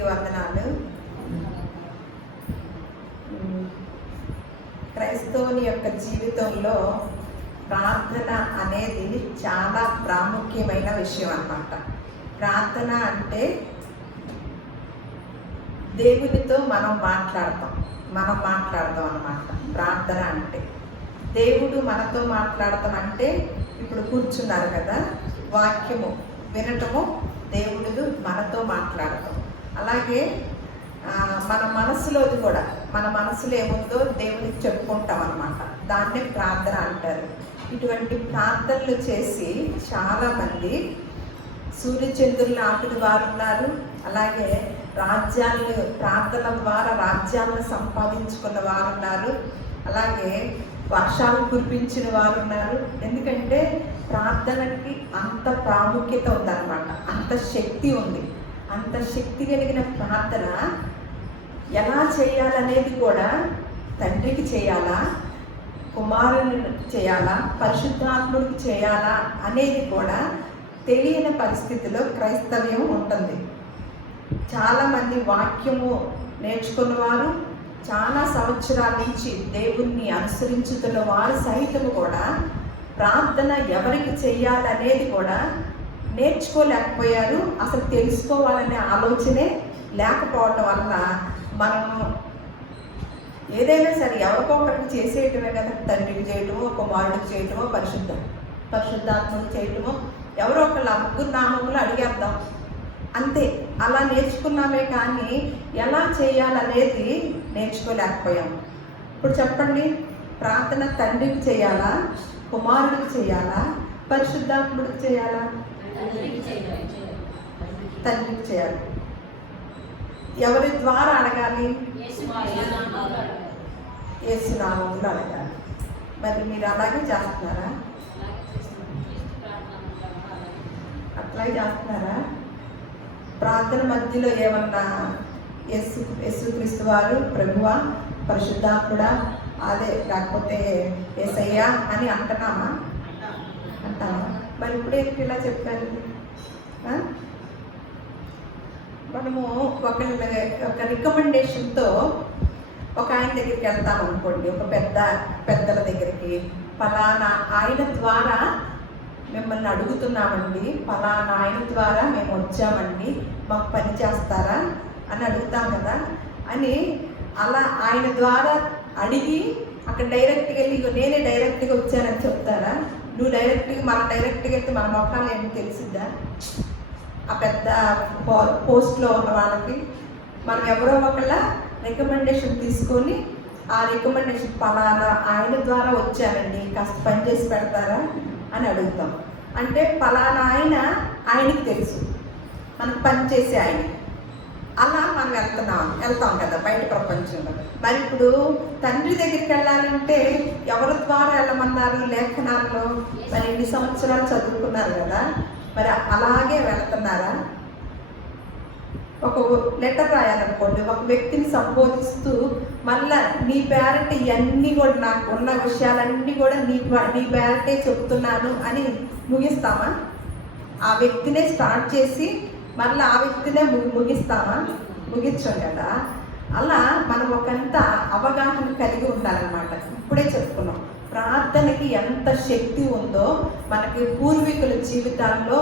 అందరికీ వందనాలు. క్రైస్తవుని యొక్క జీవితంలో ప్రార్థన అనేది చాలా ప్రాముఖ్యమైన విషయం అన్నమాట. ప్రార్థన అంటే దేవునితో మనం మాట్లాడతాం అన్నమాట. ప్రార్థన అంటే దేవుడు మనతో మాట్లాడతాం అంటే ఇప్పుడు కూర్చున్నారు కదా, వాక్యము వినటము, దేవుడు మనతో మాట్లాడతాం. అలాగే మన మనసులోది కూడా, మన మనసులో ఏముందో దేవునికి చెప్పుకుంటాం అన్నమాట. దాన్నే ప్రార్థన అంటారు. ఇటువంటి ప్రార్థనలు చేసి చాలామంది సూర్యచంద్రులను ఆపిన వారు ఉన్నారు. అలాగే ప్రార్థన ద్వారా రాజ్యాలను సంపాదించుకున్న వారు ఉన్నారు. అలాగే వర్షాలు కురిపించిన వారు ఉన్నారు. ఎందుకంటే ప్రార్థనకి అంత ప్రాముఖ్యత ఉందన్నమాట, అంత శక్తి ఉంది. అంత శక్తి కలిగిన ప్రార్థన ఎలా చేయాలనేది కూడా, తండ్రికి చేయాలా, కుమారునికి చేయాలా, పరిశుద్ధాత్ముడికి చేయాలా అనేది కూడా తెలియని పరిస్థితిలో క్రైస్తవ్యం ఉంటుంది. చాలామంది వాక్యము నేర్చుకున్నవారు, చాలా సంవత్సరాల నుంచి దేవుణ్ణి అనుసరించుతున్న వారు సైతము కూడా ప్రార్థన ఎవరికి చేయాలనేది కూడా నేర్చుకోలేకపోయారు. అసలు తెలుసుకోవాలనే ఆలోచనే లేకపోవటం వల్ల మనం ఏదైనా సరే ఎవరికో ఒకరికి చేసేయటమే కదా. తండ్రికి చేయటమో, కుమారుడికి చేయటమో, పరిశుద్ధాత్మకు చేయటమో, ఎవరో ఒకళ్ళు ఆ ముగ్గురు నామములు అడిగేద్దాం అంతే. అలా నేర్చుకున్నామే కానీ ఎలా చేయాలనేది నేర్చుకోలేకపోయాం. ఇప్పుడు చెప్పండి, ప్రార్థన తండ్రికి చేయాలా, కుమారుడికి చేయాలా, పరిశుద్ధాత్ముడికి చేయాలా? తండ్రికి చేయాలి. ఎవరి ద్వారా అడగాలి? యేసు నామములో అడగాలి. మరి మీరు అలాగే చేస్తున్నారా? అట్లాగే చేస్తున్నారా? ప్రార్థన మధ్యలో ఏమన్నా యేసుక్రీస్తు వారు, ప్రభువా, పరిశుద్ధాత్ముడా, అదే లేకపోతే యేసయ్యా అని అంటున్నామా? మరి ఇప్పుడే ఇలా చెప్పాను. మనము ఒక రికమెండేషన్తో ఒక ఆయన దగ్గరికి వెళ్తాం అనుకోండి, ఒక పెద్దల దగ్గరికి, ఫలానా ఆయన ద్వారా మిమ్మల్ని అడుగుతున్నామండి, ఫలానా ఆయన ద్వారా మేము వచ్చామండి, మాకు పని చేస్తారా అని అడుగుతాం కదా. అని అలా ఆయన ద్వారా అడిగి అక్కడ డైరెక్ట్గా వెళ్ళి నేనే డైరెక్ట్గా వచ్చానని చెప్తారా? నువ్వు డైరెక్ట్గా వెళ్తే మన మొక్కలు ఏమి తెలిసిద్దా? ఆ పెద్ద పోస్ట్లో ఉన్న వాళ్ళకి మనం ఎవరో ఒకళ్ళ రికమెండేషన్ తీసుకొని, ఆ రికమెండేషన్ ఫలానా ఆయన ద్వారా వచ్చానండి, కాస్త పని చేసి పెడతారా అని అడుగుతాం. అంటే ఫలానా ఆయనకి తెలుసు, మనకు పని చేసే ఆయన. అలా మనం వెళ్తాం కదా బయట ప్రపంచంలో. మరి ఇప్పుడు తండ్రి దగ్గరికి వెళ్ళాలంటే ఎవరి ద్వారా వెళ్ళమన్నారు లేఖనాల్లో? మరి ఎన్ని సంవత్సరాలు చదువుకున్నారు కదా, మరి అలాగే వెళ్తున్నారా? ఒక లెటర్ రాయాలనుకోండి, ఒక వ్యక్తిని సంబోధిస్తూ మళ్ళా నీ పేరట ఇవన్నీ కూడా, నాకు ఉన్న విషయాలన్నీ కూడా నీ పేరటే చెప్తున్నాను అని ముగిస్తామా? ఆ వ్యక్తినే స్టార్ట్ చేసి మళ్ళీ ఆ వ్యక్తినే ముగిస్తామా? ముగించాం కదా. అలా మనం ఒకంత అవగాహన కలిగి ఉండాలన్నమాట. ఇప్పుడే చెప్పుకున్నాం, ప్రార్థనకి ఎంత శక్తి ఉందో. మనకి పూర్వీకుల జీవితాల్లో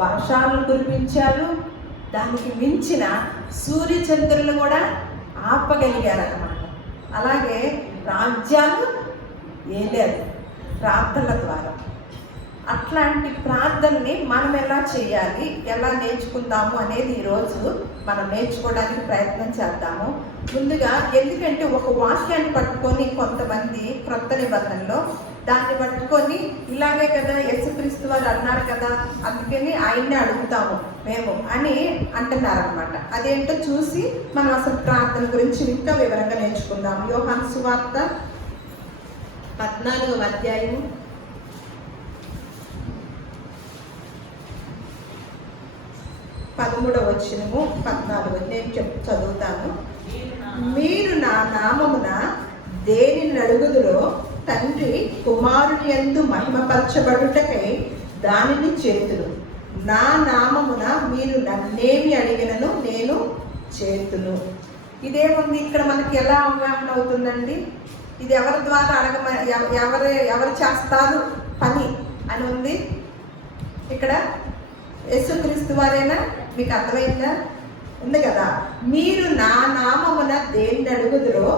వర్షాలను కురిపించారు, దానికి మించిన సూర్యచంద్రులు కూడా ఆపగలిగారన్నమాట. అలాగే రాజ్యాలు ఏలేరు ప్రార్థనల ద్వారా. అట్లాంటి ప్రార్థనని మనం ఎలా చేయాలి, ఎలా నేర్చుకుందాము అనేది ఈరోజు మనం నేర్చుకోవడానికి ప్రయత్నం చేద్దాము. ముందుగా ఎందుకంటే ఒక వాక్యాన్ని పట్టుకొని కొంతమంది క్రొత్త నిబంధనలో దాన్ని పట్టుకొని ఇలాగే కదా యేసుక్రీస్తు వారు అన్నారు కదా, అందుకని ఆయన్నే అడుగుతాము మేము అని అంటున్నారనమాట. అదేంటో చూసి మనం అసలు ప్రార్థన గురించి ఇంకా వివరంగా నేర్చుకుందాము. యోహాను సువార్త 14వ అధ్యాయం 13వ వచనము 14 నేను చదువుతాను. మీరు నా నామమున దేనిని అడుగుదురో తండ్రి కుమారుని యందు మహిమపరచబడుటకై దానిని చేతులు. నా నామమున మీరు నన్నేమి అడిగినను నేను చేతును. ఇదేముంది ఇక్కడ మనకి ఎలా అవగాహన అవుతుందండి? ఇది ఎవరి ద్వారా ఎవరు చేస్తారు పని అని ఉంది ఇక్కడ. యేసుక్రీస్తు వారేనా? మీకు అర్థమైందా? ఉంది కదా. మీరు నా నామమున దేన్ని అడుగుదురో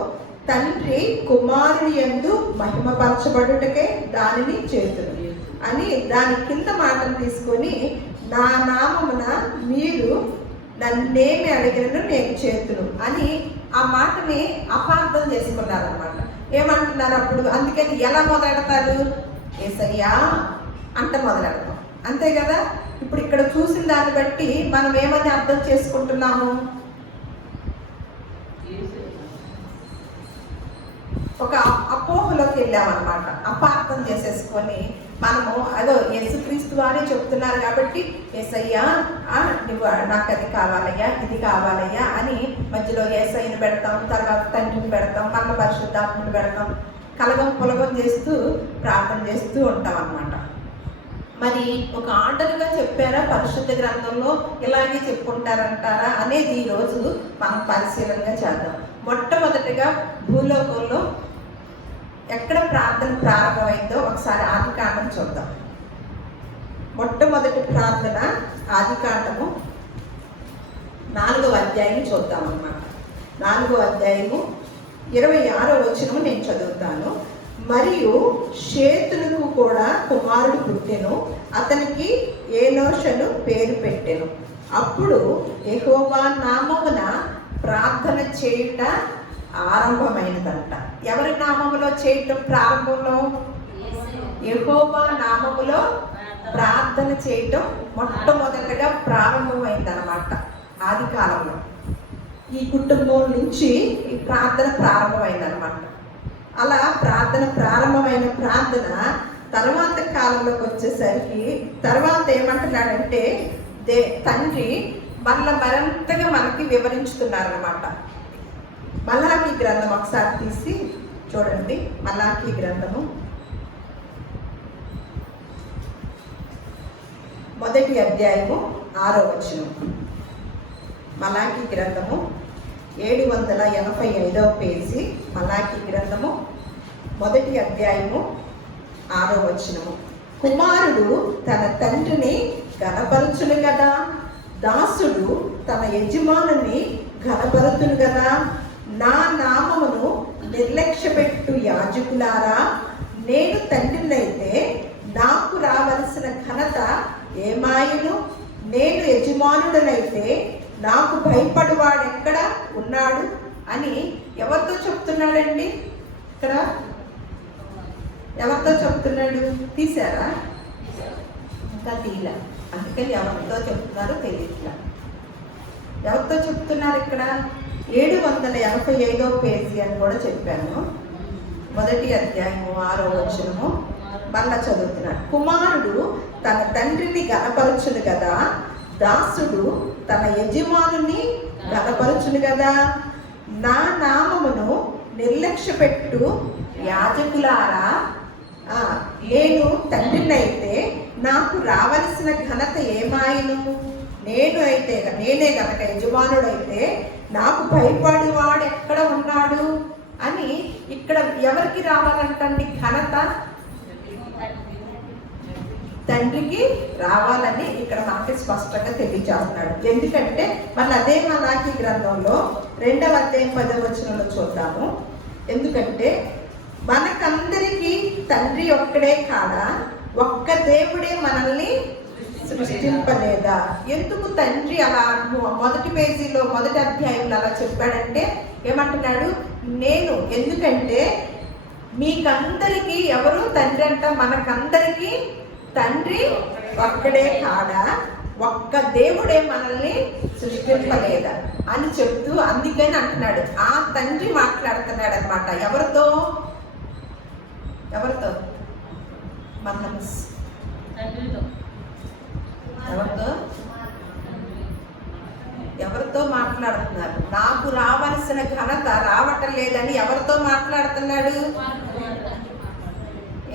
తండ్రి కుమారుని యందు మహిమపరచబడుటకే దానిని చేతును అని దాని కింద మాటను తీసుకొని నా నామమున మీరు నన్నేమి అడిగినను నేను చేతును అని ఆ మాటని అపార్థం చేసుకున్నారు అనమాట. ఏమంటున్నారు అప్పుడు? అందుకని ఎలా మొదలెడతారు? యేసయ్యా అంట మొదలెడతాం, అంతే కదా. ఇప్పుడు ఇక్కడ చూసిన దాన్ని బట్టి మనం ఏమని అర్థం చేసుకుంటున్నాము? ఒక అపోహలోకి వెళ్ళామన్నమాట. అపార్థం చేసేసుకొని మనము అదో యేసుక్రీస్తు వారే చెప్తున్నారు కాబట్టి యేసయ్యా నువ్వు నాకు అది కావాలయ్యా, ఇది కావాలయ్యా అని మధ్యలో యేసయ్యను పెడతాం, తర్వాత తండ్రిని పెడతాం, మళ్ళీ పరిశుద్ధాత్మని పెడతాం, కలగం పొలగం చేస్తూ ప్రార్థన చేస్తూ ఉంటాం అన్నమాట. మరి ఒక ఆర్డర్గా చెప్పారా పరిశుద్ధ గ్రంథంలో? ఇలాగే చెప్పుకుంటారంటారా అనేది ఈరోజు మనం పరిశీలనగా చేద్దాం. మొట్టమొదటిగా భూలోకంలో ఎక్కడ ప్రార్థన ప్రారంభమైందో ఒకసారి ఆదికాండం చూద్దాం. మొట్టమొదటి ప్రార్థన ఆదికాండము 4వ అధ్యాయం చూద్దాం అన్నమాట. 4వ అధ్యాయము 26వ వచనము నేను చదువుతాను. మరియు షేతునకు కూడా కుమారుడు పుట్టెను, అతనికి ఏనోషను పేరు పెట్టెను. అప్పుడు యెహోవా నామమున ప్రార్థన చేయుట ఆరంభమైనదంట. ఎవరి నామములో చేయటం ప్రారంభంలో? యెహోవా నామములో ప్రార్థన చేయటం మొట్టమొదటగా ప్రారంభమైందనమాట. ఆది కాలంలో ఈ కుటుంబం నుంచి ఈ ప్రార్థన ప్రారంభమైందనమాట. అలా ప్రారంభమైన ప్రార్థన తర్వాత కాలంలోకి వచ్చేసరికి తర్వాత ఏమంటున్నాడంటే తండ్రి మరింతగా మనకి వివరించుతున్నారనమాట. మలాకీ గ్రంథం ఒకసారి తీసి చూడండి. మలాకీ గ్రంథము 1వ అధ్యాయము 6వ వచనం. మలాకీ గ్రంథము 785వ పేజీ. మలాకీ గ్రంథము 1వ అధ్యాయము 6వ వచనము. కుమారుడు తన తండ్రిని ఘనపరచును కదా, దాసుడు తన యజమానుని ఘనపరచును కదా. నా నామమును నిర్లక్ష్యపెట్టు యాజకులారా, నేను తండ్రినైతే నాకు రావలసిన ఘనత ఏమాయును? నేను యజమానుడనైతే నాకు భయపడువాడెక్కడ ఉన్నాడు అని ఎవరితో చెప్తున్నాడండి? ఇక్కడ ఎవరితో చెప్తున్నాడు? తీశారా? ఇంకా తీలా, అందుకని ఎవరితో చెప్తున్నారో తెలియట్లా. ఎవరితో చెప్తున్నారు ఇక్కడ? 785వ పేజీ అని కూడా చెప్పాను. 1వ అధ్యాయము 6వ వచనము మళ్ళా చదువుతున్నాడు. కుమారుడు తన తండ్రిని ఘనపరచును కదా, దాసుడు తన యజమానుని ఘనపరచును కదా. నా నామమును నిర్లక్ష్యపెట్టు యాజకులారా, నేను తండ్రినైతే నాకు రావలసిన ఘనత ఏమాయను? నేనే గనక యజమానుడైతే నాకు భయపడేవాడు ఎక్కడ ఉన్నాడు అని ఇక్కడ ఎవరికి రావాలంటండి ఘనత? తండ్రికి రావాలని ఇక్కడ మనకి స్పష్టంగా తెలియజేస్తున్నాడు. ఎందుకంటే మళ్ళీ అదే మలాకీ గ్రంథంలో 2వ అధ్యాయం 10వ వచనంలో చూద్దాము. ఎందుకంటే మనకందరికీ తండ్రి ఒక్కడే కాదా? ఒక్క దేవుడే మనల్ని సృష్టింపలేదా? ఎందుకు తండ్రి అలా 1వ పేజీలో 1వ అధ్యాయంలో అలా చెప్పాడంటే ఏమంటున్నాడు? ఎందుకంటే మీకందరికీ ఎవరు తండ్రి అంట? మనకందరికీ తండ్రి ఒక్కడే కాదా? ఒక్క దేవుడే మనల్ని సృష్టింపలేదా అని చెప్తూ అందుకని అంటున్నాడు. ఆ తండ్రి మాట్లాడుతున్నాడు అనమాట. ఎవరితో? ఎవరితో మాట్లాడుతున్నారు? నాకు రావలసిన ఘనత రావటం లేదని ఎవరితో మాట్లాడుతున్నాడు?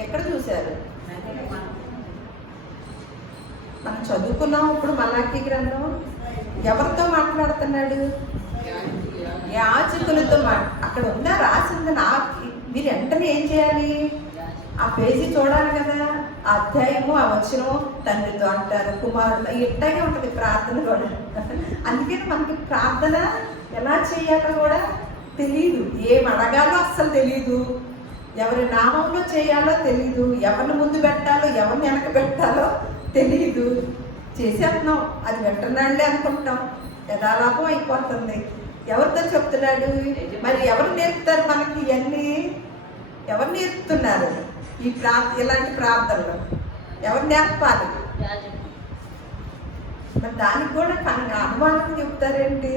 ఎక్కడ చూశారు? మనం చదువుకున్నాం ఇప్పుడు మలాకీ గ్రంథం. ఎవరితో మాట్లాడుతున్నాడు? యాజకులతో అక్కడ ఉన్న రాసింది మీరు వెంటనే ఏం చేయాలి? ఆ పేజీ చూడాలి కదా, ఆ అధ్యాయము ఆ వచనం తండ్రితో అంటారు, కుమారుడు, ఇట్టాగే ఉంటుంది ప్రార్థన కూడా. అందుకని మనకి ప్రార్థన ఎలా చేయాలో కూడా తెలియదు, ఏం అడగాలో అస్సలు తెలియదు, ఎవరి నామంలో చేయాలో తెలియదు, ఎవరిని ముందు పెట్టాలో ఎవరిని వెనక పెట్టాలో తెలియదు, చేసేస్తున్నాం. అది వెంటనే అనుకుంటాం, యథాలాపం అయిపోతుంది. ఎవరితో చెప్తున్నాడు మరి? ఎవరు నేర్పుతారు మనకి ఇవన్నీ? ఎవరు నేర్పుతున్నారు ఇలాంటి ప్రార్థనలు? ఎవరు నేర్పాలి? మరి దానికి కూడా అనుమానం చెప్తారేంటి?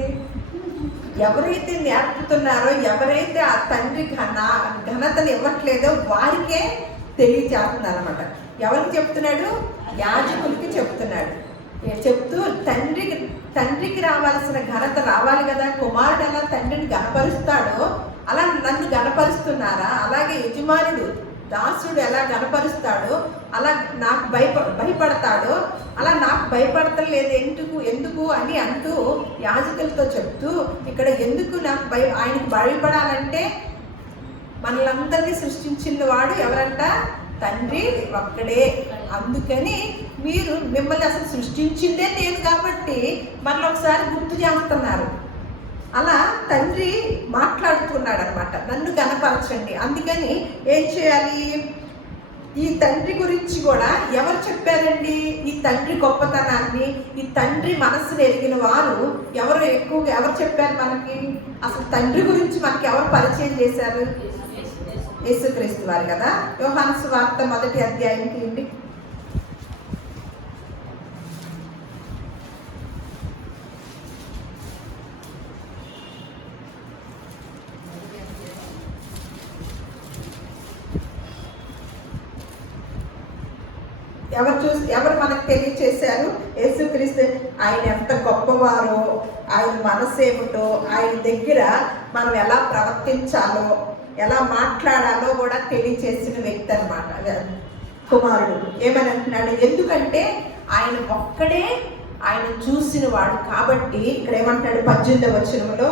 ఎవరైతే నేర్పుతున్నారో, ఎవరైతే ఆ తండ్రి ఘనతను ఇవ్వట్లేదో వారికే తెలియచేస్తున్నారు అనమాట. ఎవరికి చెప్తున్నాడు? యాజకులకి చెప్తున్నాడు. చెప్తూ తండ్రికి రావాల్సిన ఘనత రావాలి కదా. కుమారుడు ఎలా తండ్రిని గణపరుస్తాడో అలా నన్ను గణపరుస్తున్నారా? అలాగే యజమానుడు దాసుడు ఎలా గణపరుస్తాడో అలా నాకు భయపడతాడో అలా నాకు భయపడతలేదు ఎందుకు అని అంటూ యాజకులతో చెప్తూ, ఇక్కడ ఎందుకు నాకు ఆయనకు భయపడాలంటే మనలందరినీ సృష్టించిన వాడు ఎవరంట? తండ్రి ఒక్కడే. అందుకని మీరు మిమ్మల్ని అసలు సృష్టించిందే నేను కాబట్టి మళ్ళీ ఒకసారి గుర్తు చేస్తున్నారు. అలా తండ్రి మాట్లాడుతున్నాడు అనమాట, నన్ను గణపరచండి. అందుకని ఏం చేయాలి? ఈ తండ్రి గురించి కూడా ఎవరు చెప్పారండి? ఈ తండ్రి గొప్పతనాన్ని, ఈ తండ్రి మనసును ఎరిగిన వారు ఎవరు చెప్పారు మనకి? అసలు తండ్రి గురించి మనకి ఎవరు పరిచయం చేశారు? యేసుక్రీస్తు వారు కదా. యోహాను సువార్త 1వ అధ్యాయం తీయండి. ఎవరు మనకు తెలియచేశారు? యేసుక్రీస్తు ఆయన ఎంత గొప్పవారో, ఆయన మనసు ఏమిటో, ఆయన దగ్గర మనం ఎలా ప్రవర్తించాలో, ఎలా మాట్లాడాలో కూడా తెలియచేసిన వ్యక్తి అనమాట కుమారుడు. ఏమని అంటున్నాడు? ఎందుకంటే ఆయన ఒక్కడే ఆయన చూసిన వాడు కాబట్టి. ఇక్కడ ఏమంటాడు 18వ వచనంలో,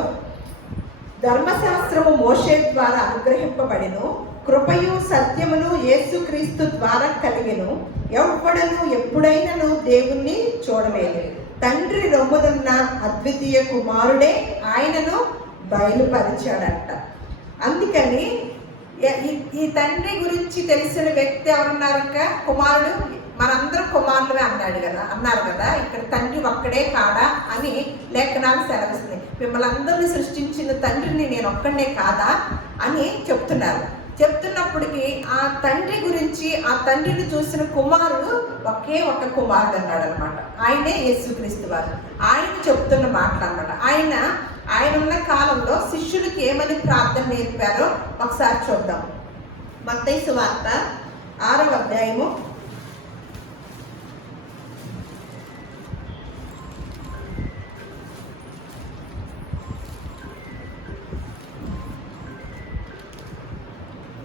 ధర్మశాస్త్రము మోషే ద్వారా అనుగ్రహింపబడిను, కృపయు సత్యమును యేసుక్రీస్తు ద్వారా కలిగెను. ఎవ్వడను ఎప్పుడైనను దేవుణ్ణి చూడలేదు. తండ్రి రొమ్మునున్న అద్వితీయ కుమారుడే ఆయనను బయలుపరిచాడంట. అందుకని ఈ తండ్రి గురించి తెలిసిన వ్యక్తి ఎవరున్నారు? ఇంకా కుమారుడు. మనందరం కుమారులుగా అన్నారు కదా. ఇక్కడ తండ్రి ఒక్కడే కాదా అని లేఖనాలు సెలవిస్తున్నాయి. మిమ్మల్ని అందరినీ సృష్టించిన తండ్రిని నేను ఒక్కడే కాదా అని చెప్తున్నప్పటికీ ఆ తండ్రి గురించి, ఆ తండ్రిని చూసిన కుమారుడు ఒకే ఒక కుమారుడు అన్నాడు అనమాట. ఆయనే యేసుక్రీస్తు వారు. ఆయన చెప్తున్న మాటలు అన్నమాట. ఆయన ఉన్న కాలంలో శిష్యులకి ఏమని ప్రార్థన నేర్పారో ఒకసారి చూద్దాం. మత్తయి సువార్త 6వ అధ్యాయము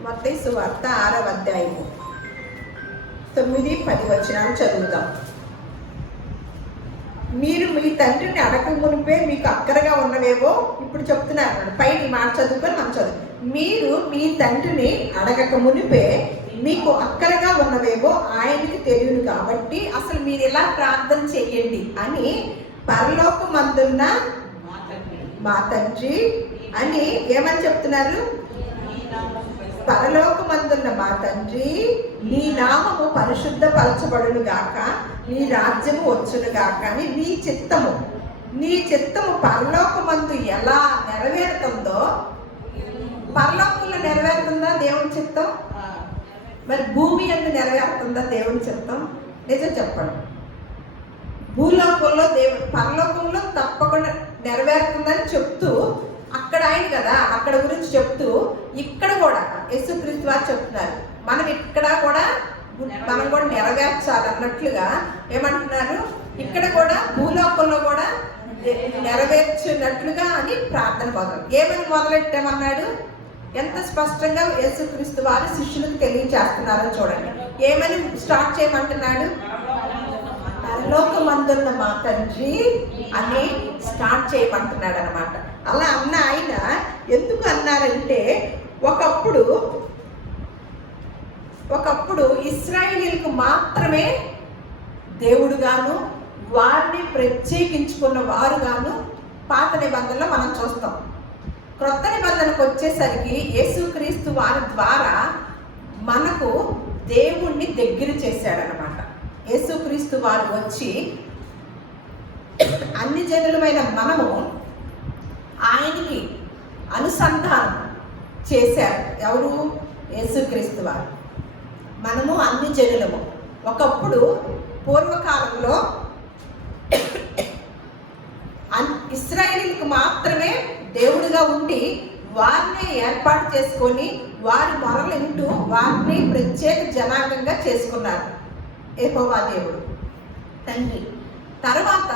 6వ అధ్యాయము 9-10 వచనాలు చదువుదాం. మీరు మీ తండ్రిని అడగక మునిపే మీకు అక్కరగా ఉన్నవేవో, ఇప్పుడు చెప్తున్నారు పైన మాట చదువుకొని మనం చదువు. మీరు మీ తండ్రిని అడగక మునిపే మీకు అక్కరగా ఉన్నవేవో ఆయనకి తెలియదు కాబట్టి అసలు మీరు ఎలా ప్రార్థన చేయండి అని పరలోకమందున్న మా తండ్రి అని ఏమని చెప్తున్నారు? పరలోకమందున్న మా తండ్రి, నీ నామము పరిశుద్ధపరచబడును గాక, నీ రాజ్యము వచ్చును గాక అని నీ చిత్తము పరలోకమందు ఎలా నెరవేరుతుందో, పరలోకంలో నెరవేరుతుందా దేవుని చిత్తం? మరి భూమి అందు నెరవేరుతుందా దేవుని చిత్తం? నిజం చెప్పండి. భూలోకంలో పరలోకంలో తప్పకుండా నెరవేరుతుందని చెప్తూ అక్కడ ఆయన కదా, అక్కడ గురించి చెప్తూ ఇక్కడ కూడా యేసుక్రీస్తు వారు చెప్తున్నారు మనం కూడా నెరవేర్చాలి అన్నట్లుగా ఏమంటున్నారు? ఇక్కడ కూడా భూలోకంలో కూడా నెరవేర్చినట్లుగా అని ప్రార్థన ఏమని మొదలెట్టామన్నాడు? ఎంత స్పష్టంగా యేసుక్రీస్తు వారు శిష్యులకు తెలియజేస్తున్నారో చూడండి. ఏమని స్టార్ట్ చేయమంటున్నాడు? పరలోకమందున్న మా తండ్రి అని స్టార్ట్ చేయమంటున్నాడు అనమాట. అలా అన్న ఆయన ఎందుకు అన్నారంటే, ఒకప్పుడు ఇశ్రాయేలీయులకు మాత్రమే దేవుడుగాను వారిని ప్రత్యేకించుకున్న వారుగాను పాత నిబంధనలో మనం చూస్తాం. క్రొత్త నిబంధనకు వచ్చేసరికి యేసుక్రీస్తు వారి ద్వారా మనకు దేవుణ్ణి దగ్గర చేశాడనమాట. యేసుక్రీస్తు వారు వచ్చి అన్ని జనులమైన మనము ఆయనకి అనుసంధానం చేశారు. ఎవరు? యేసుక్రీస్తు వారు. మనము అన్ని జనులము. ఒకప్పుడు పూర్వకాలంలో ఇశ్రాయేలీయులకు మాత్రమే దేవుడిగా ఉండి వారిని ఏర్పాటు చేసుకొని వారి మొరలింటూ వారిని ప్రత్యేక జనాంగంగా చేసుకున్నారు యెహోవా దేవుడు తండ్రి. తర్వాత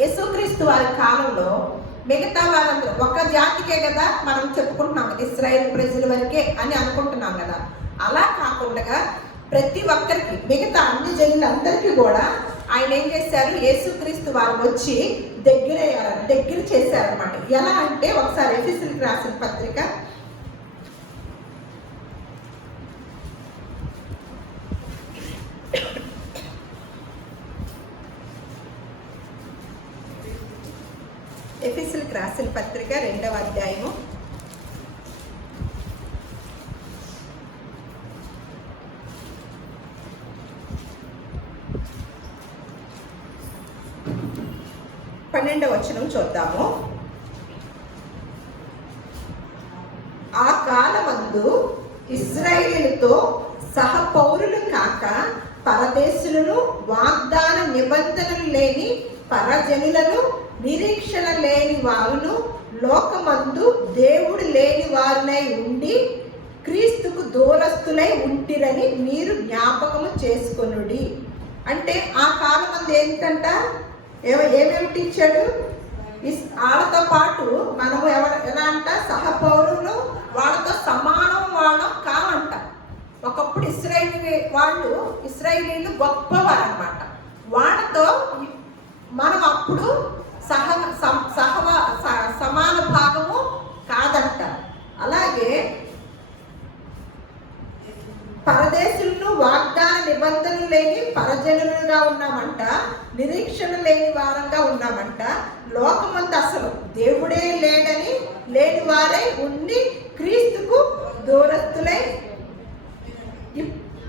యేసుక్రీస్తు వారి కాలంలో మిగతా వారందరూ ఒక జాతికే కదా మనం చెప్పుకుంటున్నాం, ఇశ్రాయేల్ ప్రజల వరకే అని అనుకుంటున్నాం కదా. అలా కాకుండా ప్రతి ఒక్కరికి, మిగతా అన్ని జనులందరికీ కూడా ఆయన ఏం చేశారు? యేసుక్రీస్తు వారు వచ్చి దగ్గర చేశారనమాట. ఎలా అంటే ఒకసారి ఎఫెసీయులకు రాసిన పత్రిక 2వ అధ్యాయము 12వ వచనం చూద్దాము. ఆ కాలమందు ఇశ్రాయేలుతో సహపౌరులు కాక పరదేశులను, వాగ్దాన నిబంధనలు లేని పరజనులను, నిరీక్షణ లేని వారును, లోకమందు దేవుడు లేని వారునై ఉండి క్రీస్తుకు దూరస్తులై ఉంటిరని మీరు జ్ఞాపకము చేసుకొనుడి. అంటే ఆ కాలమందు ఏంటంట, ఏమేమిటి ఇచ్చాడు? వాళ్ళతో పాటు మనము ఎలా అంట, సహపౌరులు, వాళ్ళతో సమానం వాళ్ళం కావంట. ఒకప్పుడు ఇశ్రాయేలీయులు గొప్పవారు అనమాట. వాళ్ళతో మనం అప్పుడు సమాన భాగము కాదంట. అలాగే పరదేశులను, వాగ్దాన నిబంధనలు లేని పరజనులుగా ఉన్నామంట, నిరీక్షణ లేని వారంగా ఉన్నామంట. లోకమంతా అసలు దేవుడే లేని వారై ఉండి క్రీస్తుకు దూరస్తులై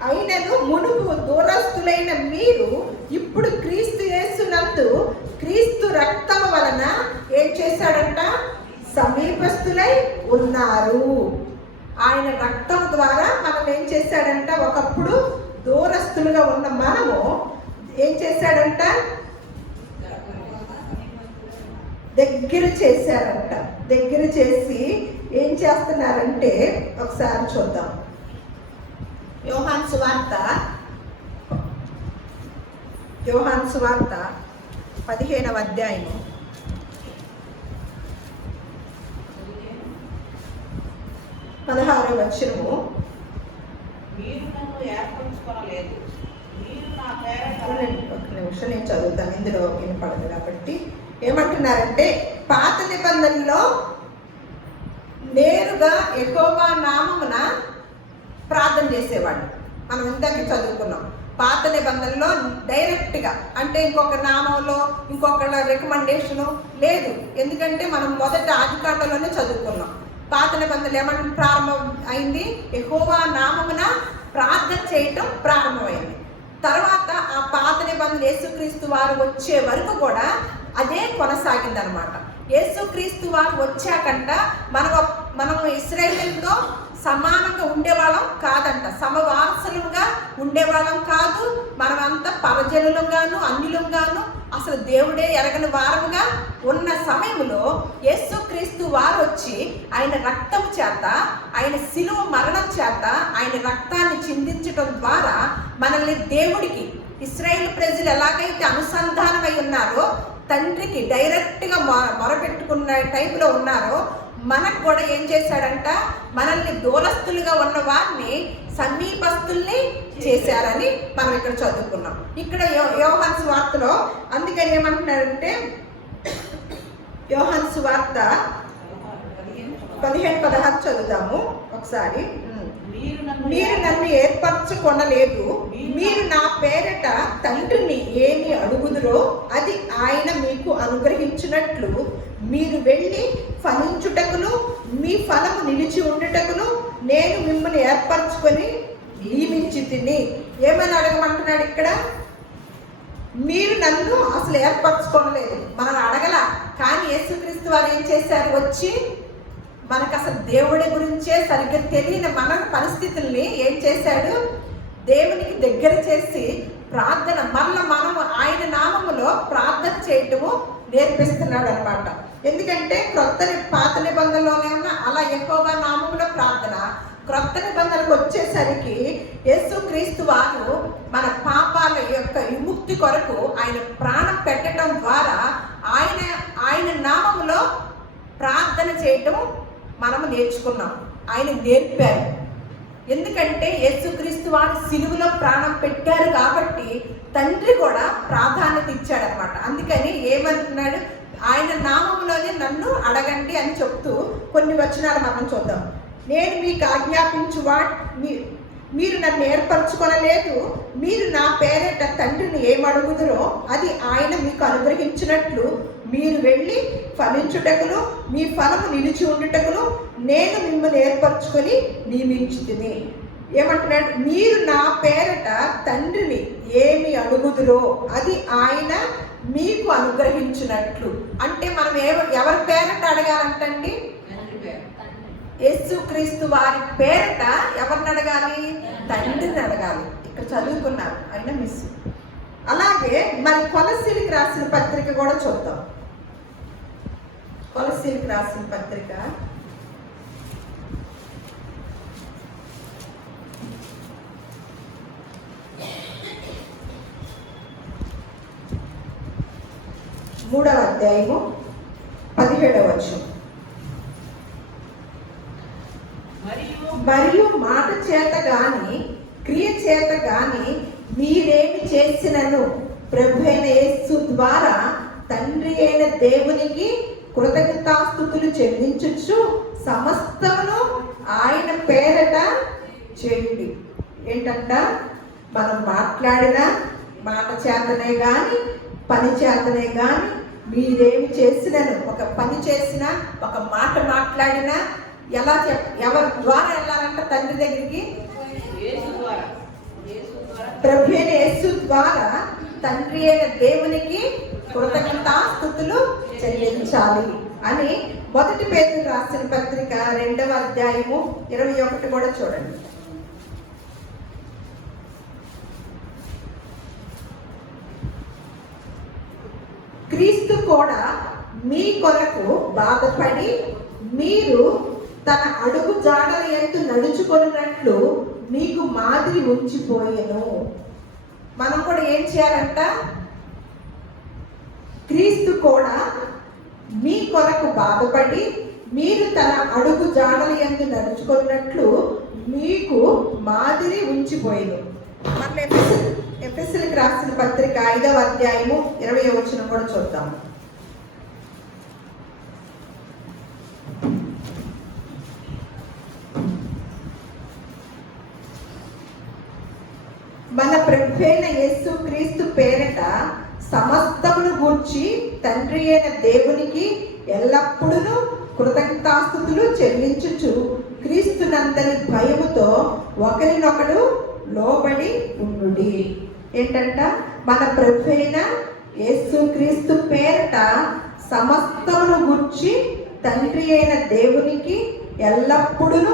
అయినను మునుపు దూరస్తులైన మీరు ఇప్పుడు క్రీస్తు యేసునందు క్రీస్తు రక్తము వలన ఏం చేశాడంట? సమీపస్తులై ఉన్నారు. ఆయన రక్తం ద్వారా మనం ఏం చేశాడంట? ఒకప్పుడు దూరస్తులుగా ఉన్న మనము ఏం చేశాడంట? దగ్గర చేశారంట. దగ్గర చేసి ఏం చేస్తున్నారంటే ఒకసారి చూద్దాం. యోహాను సువార్త 15వ అధ్యాయము 16వ వచనము. ఒక నిమిషం నేను చదువుతాను, ఇందులో వినపడదు కాబట్టి. ఏమంటున్నారంటే, పాత నిబంధనలో నేరుగా యెహోవా నామమున ప్రార్థన చేసేవాడు. మనం ఇందాక చదువుకున్నాం. పాత నిబంధనలో డైరెక్ట్గా, అంటే ఇంకొక నామంలో ఇంకొకళ్ళ రికమెండేషను లేదు. ఎందుకంటే మనం మొదట ఆదికాండంలోనే చదువుకున్నాం. పాత నిబంధనలు ఏమన్నా ప్రారంభం అయింది? యెహోవా నామమున ప్రార్థన చేయటం ప్రారంభమైంది. తర్వాత ఆ పాత నిబంధన యేసుక్రీస్తు వారు వచ్చే వరకు కూడా అదే కొనసాగిందనమాట. యేసుక్రీస్తు వారు వచ్చాకంట మనం ఇశ్రాయేలుతో సమానంగా ఉండేవాళ్ళం కాదంట, సమవారసులుగా ఉండేవాళ్ళం కాదు. మనమంతా పరజనులంగాను అన్యులంగాను అసలు దేవుడే ఎరగని వారముగా ఉన్న సమయంలో యేసుక్రీస్తు వారు వచ్చి ఆయన రక్తం చేత, ఆయన శిలువ మరణం చేత ఆయన రక్తాన్ని చిందించడం ద్వారా మనల్ని దేవుడికి, ఇశ్రాయేలు ప్రజలు ఎలాగైతే అనుసంధానమై ఉన్నారో, తండ్రికి డైరెక్ట్గా మొరపెట్టుకున్న టైపులో ఉన్నారో, మనకు కూడా ఏం చేశాడంట? మనల్ని దూరస్తులుగా ఉన్న వారిని సమీపస్తుల్ని చేశారని మనం ఇక్కడ చదువుకున్నాం. ఇక్కడ యోహాను సువార్తలో అందుకని ఏమంటున్నారంటే, యోహాను సువార్త 15:16 చదువుదాము ఒకసారి. మీరు నన్ను ఏర్పరచుకొనలేదు, మీరు నా పేరట తండ్రిని ఏమి అడుగుదురో అది ఆయన మీకు అనుగ్రహించినట్లు మీరు వెళ్ళి ఫలించుటకును మీ ఫలము నిలిచి ఉండుటకును నేను మిమ్మల్ని ఏర్పరచుకొని నియమించి తిని. ఏమని అడగమంటున్నాడు ఇక్కడ? మీరు నన్ను అసలు ఏర్పరచుకోనలేదు, మనం అడగల. కానీ యేసుక్రీస్తు వారు ఏం చేశారు? వచ్చి మనకు అసలు దేవుడి గురించే సరిగ్గా తెలియని మన పరిస్థితుల్ని ఏం చేశాడు? దేవునికి దగ్గర చేసి ప్రార్థన, మళ్ళీ మనము ఆయన నామములో ప్రార్థన చేయటము నేర్పిస్తున్నాడు అనమాట. ఎందుకంటే పాత నిబంధనలోనే ఉన్న అలా యెహోవా నామములో ప్రార్థన, క్రొత్త నిబంధనకు వచ్చేసరికి యేసుక్రీస్తు వారు మన పాపాల యొక్క విముక్తి కొరకు ఆయన ప్రాణం పెట్టడం ద్వారా ఆయన నామములో ప్రార్థన చేయటం మనము నేర్చుకున్నాం. ఆయన నేర్పారు. ఎందుకంటే యేసుక్రీస్తు వారు సిలువలో ప్రాణం పెట్టారు కాబట్టి తండ్రి కూడా ప్రాధాన్యత ఇచ్చాడనమాట. అందుకని ఏమంటున్నాడు? ఆయన నామములోనే నన్ను అడగండి అని చెప్తూ కొన్ని వచనాలు మనం చూద్దాం. నేను మీకు ఆజ్ఞాపించువా, మీరు నన్ను ఏర్పరచుకొనలేదు, మీరు నా పేరట తండ్రిని ఏమడుగుదురో అది ఆయన మీకు అనుగ్రహించినట్లు మీరు వెళ్ళి ఫలించుటకును మీ ఫలము నిలిచి ఉండుటకును నేను మిమ్మల్ని ఏర్పరచుకొని నియమించుతిని. ఏమంటున్నాడు? మీరు నా పేరట తండ్రిని ఏమి అడుగుదురో అది ఆయన మీకు అనుగ్రహించినట్లు. అంటే మనం ఎవరి పేరట అడగాలంటండి? యేసుక్రీస్తు వారి పేరట ఎవరిని అడగాలి? తండ్రిని అడగాలి. ఇక్కడ చదువుకున్నారు, ఆయన మిస్. అలాగే మరి కొలస్సీలకు రాసిన పత్రిక కూడా చూద్దాం. కొలస్సీలకు రాసిన పత్రిక 3వ అధ్యాయము 17వ వచనం. మరియు మాట చేత గాని క్రియ చేత గాని మీరేమి చేసినను ప్రభువైన యేసు ద్వారా తండ్రి అయిన దేవునికి కృతజ్ఞతాస్తుతులు చెల్లించుచు సమస్తమును ఆయన పేరట చేయండి. ఏంటంట? మనం మాట్లాడిన మాట చేతనే గాని పని చేతనే గాని మీరేమి చేసినను, ఒక పని చేసినా ఒక మాట మాట్లాడినా ఎవరి ద్వారా వెళ్ళాలంట? తండ్రి దగ్గరికి. ప్రభు అయిన యేసు ద్వారా తండ్రి అయిన దేవునికి కృతజ్ఞతాస్తుతులు చెల్లించాలి అని 1 పేతురు రాసిన పత్రిక 2వ అధ్యాయము 21 కూడా చూడండి. క్రీస్తు కూడా మీ కొరకు బాధపడి మీరు తన అడుగు జాడల యందు నడుచుకొనున్నట్లు మీకు మాదిరి ఉంచిపోయెను. మనం కూడా ఏం చేయాలంట? క్రీస్తు కూడా మీ కొరకు బాధపడి మీరు తన అడుగు జాడల యందు నడుచుకున్నట్లు మీకు మాదిరి ఉంచిపోయెను. మళ్ళీ ఎఫెసీయులకు రాసిన పత్రిక 5వ అధ్యాయము 20వ వచనం కూడా చూద్దాం. మన ప్రభువైన యేసు క్రీస్తు పేరట సమస్తమును గూర్చి తండ్రి అయిన దేవునికి ఎల్లప్పుడూ కృతజ్ఞతాస్తుతులు చెల్లించుచు క్రీస్తునందరి భయముతో ఒకరినొకడు లోబడి ఉండుడి. ఏంటంట? మన ప్రభువైన యేసు క్రీస్తు పేరట సమస్తమును గూర్చి తండ్రి అయిన దేవునికి ఎల్లప్పుడూ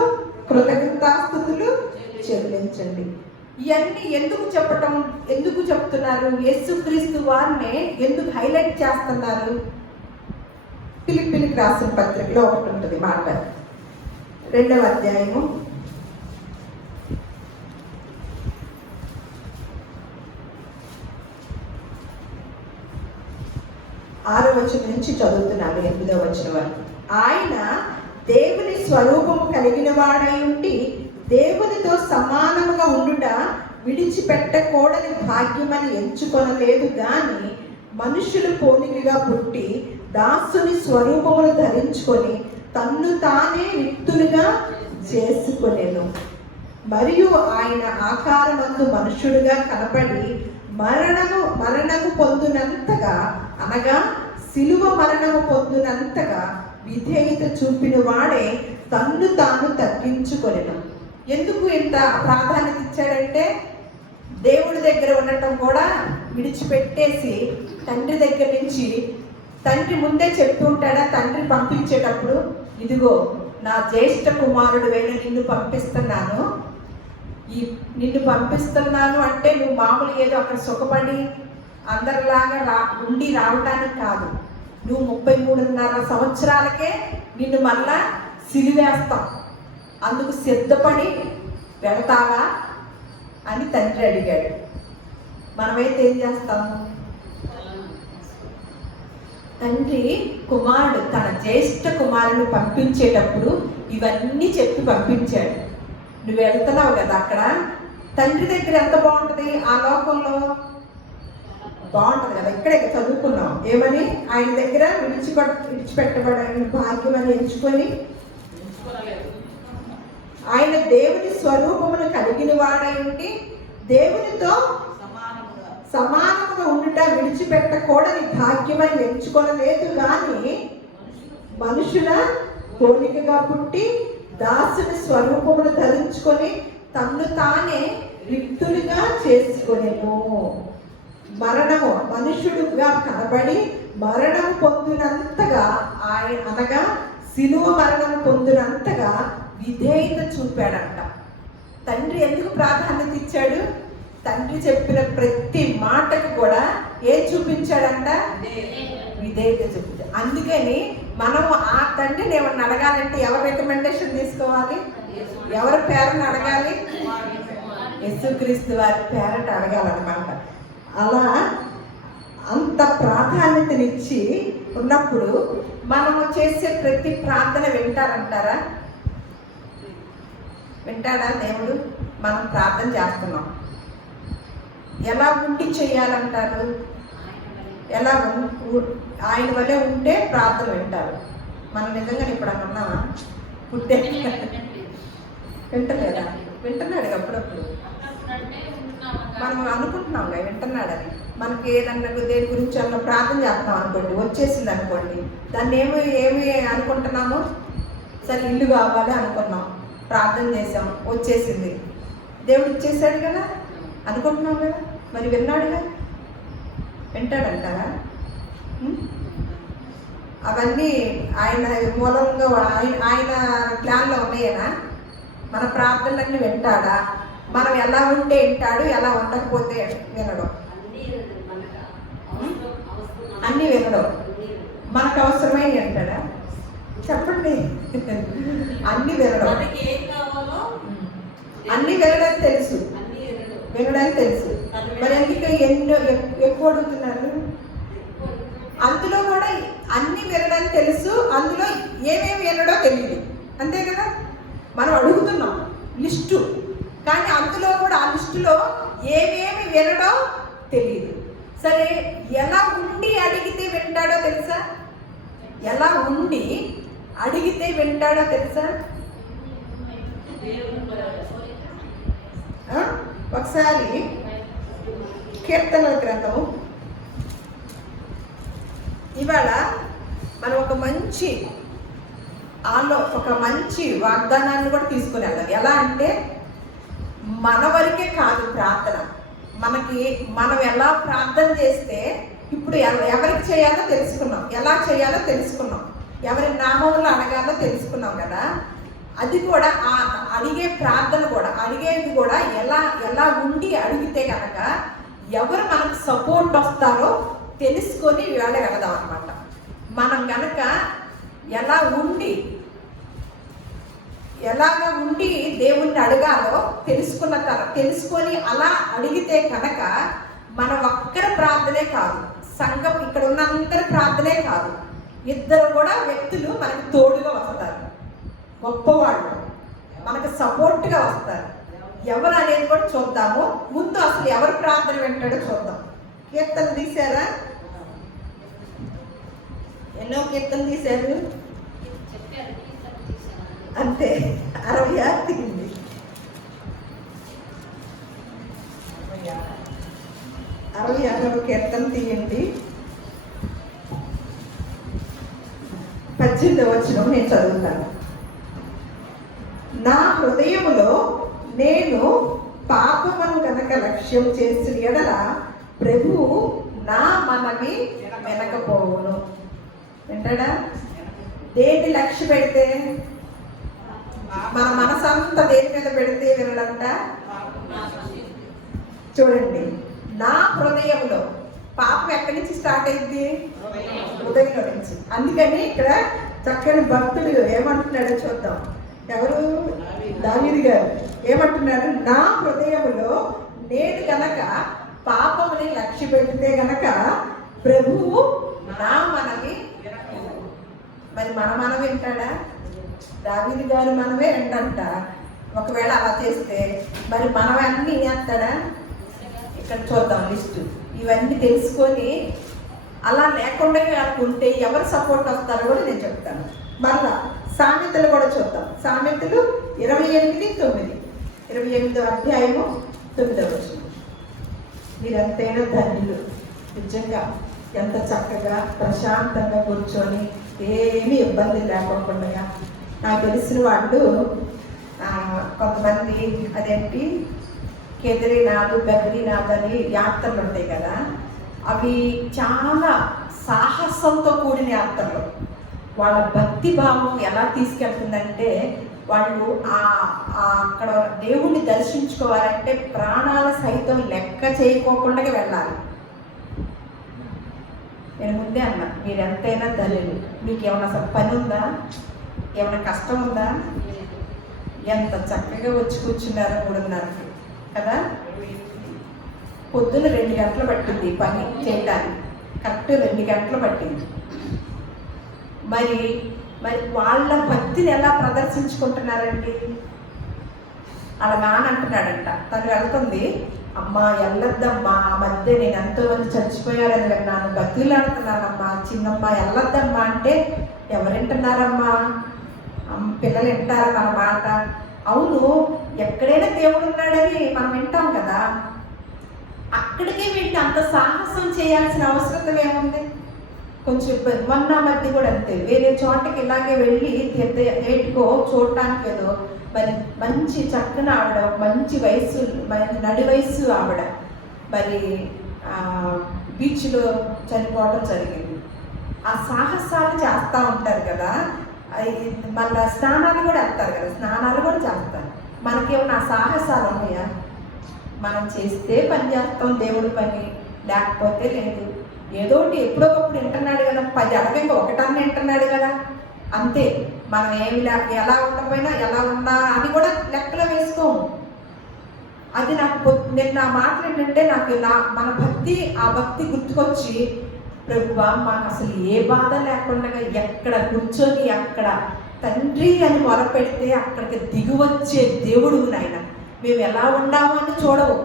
కృతజ్ఞతాస్తుతులు చెల్లించండి. ఇవన్నీ ఎందుకు చెప్తున్నారు? యేసుక్రీస్తు వారిని ఎందుకు హైలైట్ చేస్తున్నారు? ఫిలిప్పీలకు రాసిన పత్రికలో ఒకటి ఉంటుంది మాట, 2వ అధ్యాయము 6వ వచనం నుంచి చదువుతున్నాడు 8వ వచనం వరకు. ఆయన దేవుని స్వరూపము కలిగిన వాడై ఉండి దేవునితో సమానముగా ఉండుట విడిచిపెట్టకూడని భాగ్యమని ఎంచుకొనలేదు గాని మనుషులు పోలికగా పుట్టి దాసుని స్వరూపమును ధరించుకొని తన్ను తానే రిక్తులుగా చేసుకొనెను. మరియు ఆయన ఆకారమందు మనుషుడుగా కనపడి మరణము పొందునంతగా, అనగా సిలువ మరణము పొందునంతగా విధేయత చూపిన వాడే తన్ను తాను తగ్గించుకొనెను. ఎందుకు ఇంత ప్రాధాన్యత ఇచ్చాడంటే, దేవుడి దగ్గర ఉండటం కూడా విడిచిపెట్టేసి తండ్రి దగ్గర నుంచి, తండ్రి ముందే చెప్తూ ఉంటాడా తండ్రి పంపించేటప్పుడు, ఇదిగో నా జ్యేష్ఠ కుమారుడు వేళ నిన్ను పంపిస్తున్నాను, నిన్ను పంపిస్తున్నాను అంటే నువ్వు మామూలు ఏదో అక్కడ సుఖపడి అందరిలాగా ఉండి రావటానికి కాదు, నువ్వు 33.5 సంవత్సరాలకే నిన్ను మళ్ళా సిలివేస్తాం, అందుకు సిద్ధపడి వెళతావా అని తండ్రి అడిగాడు. మనమైతే ఏం చేస్తాము? తండ్రి కుమారుడు తన జ్యేష్ఠ కుమారుని పంపించేటప్పుడు ఇవన్నీ చెప్పి పంపించాడు. నువ్వు వెళ్తున్నావు కదా అక్కడ, తండ్రి దగ్గర ఎంత బాగుంటుంది, ఆ లోకంలో బాగుంటుంది కదా. ఇక్కడే చదువుకున్నాం ఏమని, ఆయన దగ్గర విడిచిపెట్టబడిన భాగ్యం అని ఎంచుకొని ఆయన దేవుని స్వరూపమును కలిగిన వాడై ఉండి దేవునితో సమానముగా ఉండుట విడిచిపెట్టకూడని భాగ్యమని ఎంచుకొనలేదు కానీ మనుషుల పోలికగా పుట్టి దాసుని స్వరూపమును ధరించుకొని తన్ను తానే రిక్తులుగా చేసుకొనెను. మనుషుడుగా కనబడి మరణం పొందినంతగా, ఆయన అనగా సిలువ మరణం పొందినంతగా విధేయత చూపాడంట. తండ్రి ఎందుకు ప్రాధాన్యత ఇచ్చాడు? తండ్రి చెప్పిన ప్రతి మాటకు కూడా ఏం చూపించాడంట? విధేయత చూపించాడు. అందుకని మనం ఆ తండ్రిని ఏమన్నా అడగాలంటే ఎవరి రికమెండేషన్ తీసుకోవాలి? ఎవరి పేరుని అడగాలి? యేసుక్రీస్తు వారి పేరట అడగాలన్నమాట. అలా అంత ప్రాధాన్యతనిచ్చి ఉన్నప్పుడు మనము చేసే ప్రతి ప్రార్థన వింటారంటారా? వింటాడా దేవుడు? మనం ప్రార్థన చేస్తున్నాం, ఎలా ఉండి చేయాలంటారు? ఎలా ఆయన వల్లే ఉంటే ప్రార్థన వింటారు. మనం నిజంగా ఇప్పుడు అక్కడ ఉన్నామా? పుట్టే వింటలేదా? వింటున్నాడు అప్పుడప్పుడు. మనం అనుకుంటున్నాం వింటున్నాడని. మనకి ఏదన్నా దేని గురించి అన్న ప్రార్థన చేస్తాం అనుకోండి, వచ్చేసింది అనుకోండి, దాన్ని ఏమి అనుకుంటున్నాము? సరే ఇల్లు కావాలి అనుకున్నాం, ప్రార్థన చేసాం, వచ్చేసింది, దేవుడు ఇచ్చేసాడు కదా అనుకుంటున్నాం కదా, మరి విన్నాడుగా. వింటాడంటారా? అవన్నీ ఆయన మూలంగా ఆయన ప్లాన్లో ఉన్నాయేనా? మన ప్రార్థనలన్నీ వింటాడా? మనం ఎలా ఉంటే వింటాడు, ఎలా ఉండకపోతే వినడం. అన్నీ వినడం. మనకు అవసరమైన వింటాడా? చెప్పండి. అన్నీ వినడం. అన్నీ వినడానికి తెలుసు, వినడానికి తెలుసు. మరి ఎందుకు ఎక్కువ అడుగుతున్నారు? అందులో కూడా అన్ని వినడానికి తెలుసు, అందులో ఏమేమి వినడో తెలియదు, అంతే కదా. మనం అడుగుతున్నాం లిస్టు, కానీ అందులో కూడా ఆ లిస్టులో ఏమేమి వినడో తెలియదు. సరే, ఎలా ఉండి అడిగితే వింటాడో తెలుసా? ఎలా ఉండి అడిగితే వింటాడో తెలుసా? ఒకసారి కీర్తనల గ్రంథం, ఇవాళ మనం ఒక మంచి వాగ్దానాన్ని కూడా తీసుకుని వెళ్దాం. ఎలా అంటే, మన వరకే కాదు ప్రార్థన, మనం ఎలా ప్రార్థన చేస్తే, ఇప్పుడు ఎవరికి చేయాలో తెలుసుకున్నాం, ఎలా చేయాలో తెలుసుకున్నాం, ఎవరి నామంలో అడగాలో తెలుసుకున్నాం కదా. అది కూడా ఆ అడిగే ప్రార్థన కూడా, అడిగేది కూడా ఎలా ఉండి అడిగితే కనుక ఎవరు మనకు సపోర్ట్ వస్తారో తెలుసుకొని వెళ్ళగలదాం అన్నమాట. మనం కనుక ఎలాగ ఉండి దేవుణ్ణి అడగాలో తెలుసుకొని అలా అడిగితే కనుక మన ఒక్కరి ప్రార్థనే కాదు, సంఘం ఇక్కడ ఉన్న అందరి ప్రార్థనే కాదు, ఇద్దరు కూడా వ్యక్తులు మనకు తోడుగా వస్తారు. గొప్పవాళ్ళు మనకు సపోర్ట్గా వస్తారు. ఎవరు అనేది కూడా చూద్దాము. ముందు అసలు ఎవరు ప్రార్థన వింటాడో చూద్దాం. కీర్తన తీశారా? ఎన్నో కీర్తన తీశారు? అంతే, 66 తీయండి. 66వ కీర్తన తీయండి. 18వ వచనం నేను చదువుతాను. నా హృదయములో నేను పాపమును గనక లక్ష్యం చేసిన ఎడల ప్రభువు నా మనవి వెనకపోవును. వింటాడా? దేన్ని లక్ష్య పెడితే, మన మనసంతా దేని మీద పెడితే వినడంట. చూడండి, నా హృదయంలో పాపం ఎక్కడి నుంచి స్టార్ట్ అయింది? హృదయంలో నుంచి. అందుకని ఇక్కడ చక్కని భక్తులు ఏమంటున్నాడో చూద్దాం. ఎవరు? దావీదు గారు ఏమంటున్నారు? నా హృదయంలో నేను గనక పాపముని లక్ష్య పెడితే గనక ప్రభువు నా మనవి. మరి మన మనవి వింటాడా? దావీదు గారు మనమే వింటంట. ఒకవేళ అలా చేస్తే మరి మనవన్నీ చేస్తాడా? ఇక్కడ చూద్దాం లిస్టు. ఇవన్నీ తెలుసుకొని అలా లేకుండా ఉంటే ఎవరు సపోర్ట్ వస్తారో కూడా నేను చెప్తాను. మళ్ళా సామెతలు కూడా చూద్దాం. సామెతలు 28:9, 28వ అధ్యాయము 9వ వచనం. మీరంతైనా ధన్యులు. నిజంగా ఎంత చక్కగా ప్రశాంతంగా కూర్చొని ఏమీ ఇబ్బంది లేకుండా. నాకు తెలిసిన వాళ్ళు కొంతమంది అదేంటి కేదరీనాథ్, బద్రీనాథ్ అని యాత్రలు ఉంటాయి కదా, అవి చాలా సాహసంతో కూడిన యాత్రలు. వాళ్ళ భక్తి భావం ఎలా తీసుకెళ్తుందంటే, వాళ్ళు అక్కడ దేవుణ్ణి దర్శించుకోవాలంటే ప్రాణాల సైతం లెక్క చేయకోకుండా వెళ్ళాలి. నేను ముందే అన్నా, మీరు ఎంతైనా ధన్యులు. మీకు ఏమైనా అసలు పని ఉందా? ఏమైనా కష్టం ఉందా? ఎంత చక్కగా వచ్చి కూర్చున్నారు 3:30కి కదా. పొద్దున్న 2 గంటలు పట్టింది పని చేయడానికి. కరెక్ట్ 2 గంటలు పట్టింది. మరి వాళ్ళ భక్తిని ఎలా ప్రదర్శించుకుంటున్నారండి? అలా నాన్న అంటున్నాడంట, తను వెళ్తుంది, అమ్మ వెళ్ళొద్దమ్మా, ఆ మధ్య నేను ఎంతోమంది చచ్చిపోయారని విన్నాను, భక్తులు ఆడుతున్నానమ్మా, చిన్నమ్మ వెళ్ళొద్దమ్మా అంటే ఎవరు వింటున్నారమ్మా? పిల్లలు వింటారా మన మాట? అవును, ఎక్కడైనా దేవుడు ఉన్నాడని మనం వింటాం కదా, అక్కడికే వీటి అంత సాహసం చేయాల్సిన అవసరం ఏముంది? కొంచెం మొన్న మధ్య కూడా అంతే, వేరే చోటకి ఇలాగే వెళ్ళి ఏటికో చూడటానికి ఏదో, మరి మంచి చక్కన ఆవిడ, మంచి వయసు, నడి వయసు ఆవిడ, మరి బీచ్లో చనిపోవడం జరిగింది. ఆ సాహసాలు చేస్తూ ఉంటారు కదా. మళ్ళీ స్నానాలు కూడా వెళ్తారు కదా, స్నానాలు కూడా చేస్తారు. మనకేమన్నా సాహసాలు ఉన్నాయా? మనం చేస్తే పని చేస్తాం దేవుడి పని, లేకపోతే లేదు. ఏదో ఒకటి ఎప్పుడో ఒకప్పుడు వింటున్నాడు కదా, 10 అడగంగా 1 వింటున్నాడు కదా, అంతే. మనం ఏమి ఎలా ఉండకపోయినా ఎలా ఉన్నా అని కూడా లెక్కలో వేసుకోము. అది నాకు నిన్న మాటలు ఏంటంటే, నాకు మన భక్తి, ఆ భక్తి గుర్తుకొచ్చి, ప్రభువా మాకు అసలు ఏ బాధ లేకుండా ఎక్కడ కూర్చొని అక్కడ తండ్రి అని మొరపెడితే అక్కడికి దిగువచ్చే దేవుడు నాయన. మేము ఎలా ఉన్నామో అని చూడవు,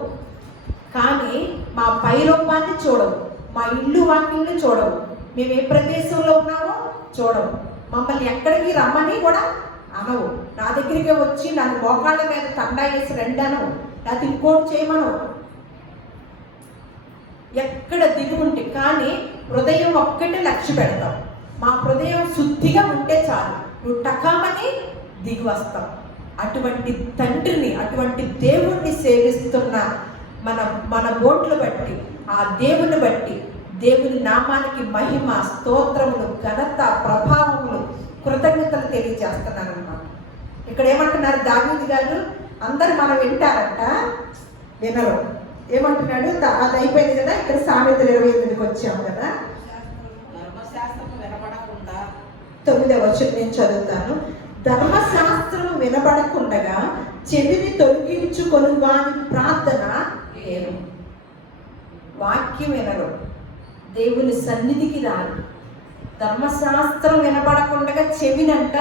కానీ మా పైరూపాన్ని చూడవు, మా ఇల్లు వాకిల్ని చూడవు, మేము ఏ ప్రదేశంలో ఉన్నామో చూడవు, మమ్మల్ని ఎక్కడికి రమ్మని కూడా అనవు. నా దగ్గరికి వచ్చి నన్ను మోకాళ్ళ మీద తండా వేసి రండి అనవు, లేకపోతే ఇంకోటి చేయమనవు. ఎక్కడ దిగి ఉంటే, కానీ హృదయం ఒక్కటే లక్ష్య పెడతాం. మా హృదయం శుద్ధిగా ఉంటే చాలు, నువ్వు టకామని దిగి వస్తాం. అటువంటి తండ్రిని, అటువంటి దేవుణ్ణి సేవిస్తున్న మన బోట్లు బట్టి, ఆ దేవుని బట్టి, దేవుని నామానికి మహిమ, స్తోత్రములు, ఘనత, ప్రభావములు, కృతజ్ఞతలు తెలియజేస్తున్నాను అన్నమాట. ఇక్కడ ఏమంటున్నారు దావీదు గారు? అందరు మనం వింటారంట, వినరు. ఏమంటున్నాడు? అది అయిపోయింది కదా. ఇక్కడ సామెతలు 28కి వచ్చాం కదా. 9వ వచనం నేను చదువుతాను. ధర్మశాస్త్రం వినబడకుండగా చెవిని తొలగించుకొని వాని ప్రార్థన లేదు. వాక్యం వినరు, దేవుని సన్నిధికి రారు. ధర్మశాస్త్రం వినబడకుండగా చెవినంట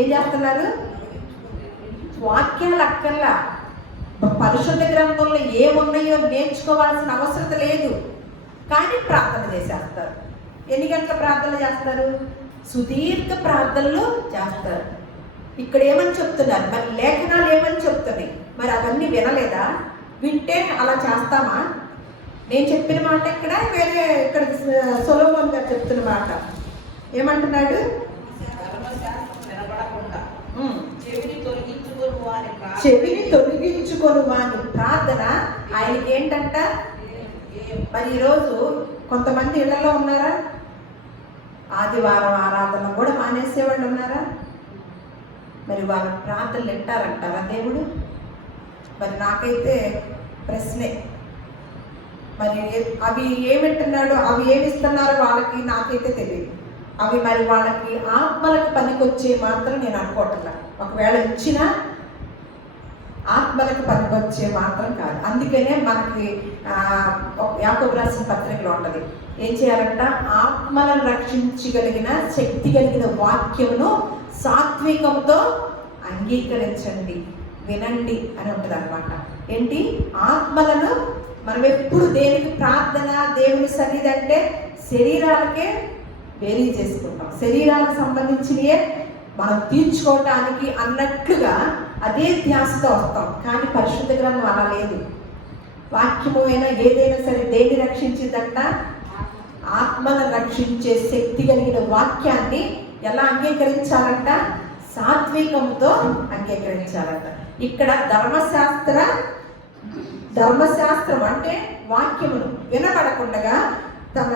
ఏం చేస్తున్నారు? వాక్యాలు అక్కర్లా, పరిశుద్ధ గ్రంథంలో ఏమున్నాయో నేర్చుకోవాల్సిన అవసరం లేదు, కానీ ప్రార్థన చేసేస్తారు. ఎన్ని గంటల ప్రార్థన చేస్తారు? సుదీర్ఘ ప్రార్థనలు చేస్తారు. ఇక్కడ ఏమని చెప్తున్నారు? మరి లేఖనాలు ఏమని చెప్తున్నాయి? మరి అవన్నీ వినలేదా? వింటే అలా చేస్తామా? నేను చెప్పిన మాట ఇక్కడ వేరే, ఇక్కడ సొలొమోన్ గారు చెప్తున్న మాట ఏమంటున్నాడు? చెవిని తొలగించుకొని వాని ప్రార్థన ఆయనకి ఏంటంట? మరి ఈరోజు కొంతమంది ఇళ్లలో ఉన్నారా? ఆదివారం ఆరాధన కూడా మానేసేవాళ్ళు ఉన్నారా? మరి వాళ్ళ ప్రార్థనలు వింటారంటారా దేవుడు? మరి నాకైతే ప్రశ్నే. మరి అవి ఏమింటున్నాడు, అవి ఏమిస్తున్నారో వాళ్ళకి నాకైతే తెలియదు. అవి మరి వాళ్ళకి ఆత్మలకు పనికొచ్చే మాత్రం నేను అనుకోవట్లా. ఒకవేళ ఇచ్చినా ఆత్మలకు పనికొచ్చే మాత్రం కాదు. అందుకనే మనకి యాకోబు రాసిన పత్రికలో ఉంటుంది, ఏం చేయాలంట? ఆత్మలను రక్షించగలిగిన శక్తి కలిగిన వాక్యమును సాత్వికంతో అంగీకరించండి, వినండి అని ఉంటుంది అనమాట. ఏంటి? ఆత్మలను మనం ఎప్పుడు దేనికి ప్రార్థన, దేవుని సన్నిధి అంటే శరీరాలకే వేరీ చేసుకుంటాం, శరీరాలకు సంబంధించినయే మనం తీర్చుకోవటానికి అన్నట్లుగా అదే ధ్యాసతో వస్తాం. కానీ పరిశుద్ధ గ్రంథం అలా లేదు. వాక్యము అయినా ఏదైనా సరే దేన్ని రక్షించిందంట? ఆత్మను రక్షించే శక్తి కలిగిన వాక్యాన్ని ఎలా అంగీకరించాలంట? సాత్వికంతో అంగీకరించాలంట. ఇక్కడ ధర్మశాస్త్రం అంటే వాక్యమును వినబడకుండగా తన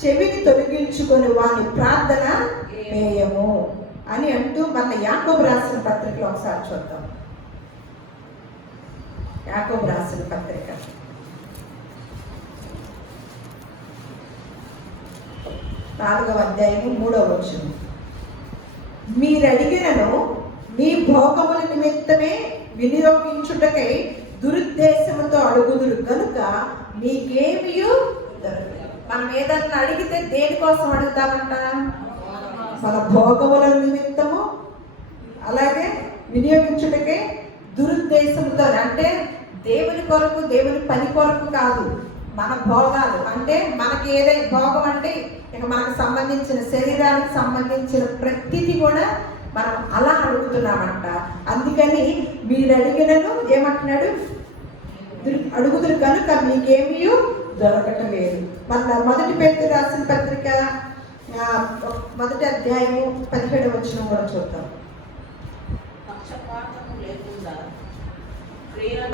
చెవిని తొలగించుకొని వాని ప్రార్థన చేయము అని అంటూ మన యాకోబు రాసిన పత్రికలో ఒకసారి చూద్దాం. యాకోబు రాసిన పత్రిక 4వ అధ్యాయము 3వ వచనం. మీరడిగినను మీ భోగముల నిమిత్తమే వినియోగించుటకై దురుద్దేశముతో అడుగుదురు కనుక మీకేమియూ దొరకదు. మనం ఏదన్నా అడిగితే దేనికోసం అడుగుతామంట? మన భోగముల నిమిత్తము, అలాగే వినియోగించుటకే దురుద్దేశంతో, అంటే దేవుని కొరకు, దేవుని పని కొరకు కాదు. మన భోగాలు అంటే మనకి ఏదైనా భోగం అంటే ఇక మనకు సంబంధించిన శరీరానికి సంబంధించిన ప్రతిదీ కూడా మనం అలా అడుగుతున్నామంట. అందుకని మీరు అడిగినను ఏమంటున్నాడు? అడుగుదురు కనుక మీకేమీ దొరకటం లేదు. మన మొదటి పేతురు రాసిన పత్రిక 1వ అధ్యాయము 17వ వచనం కూడా చూద్దాం.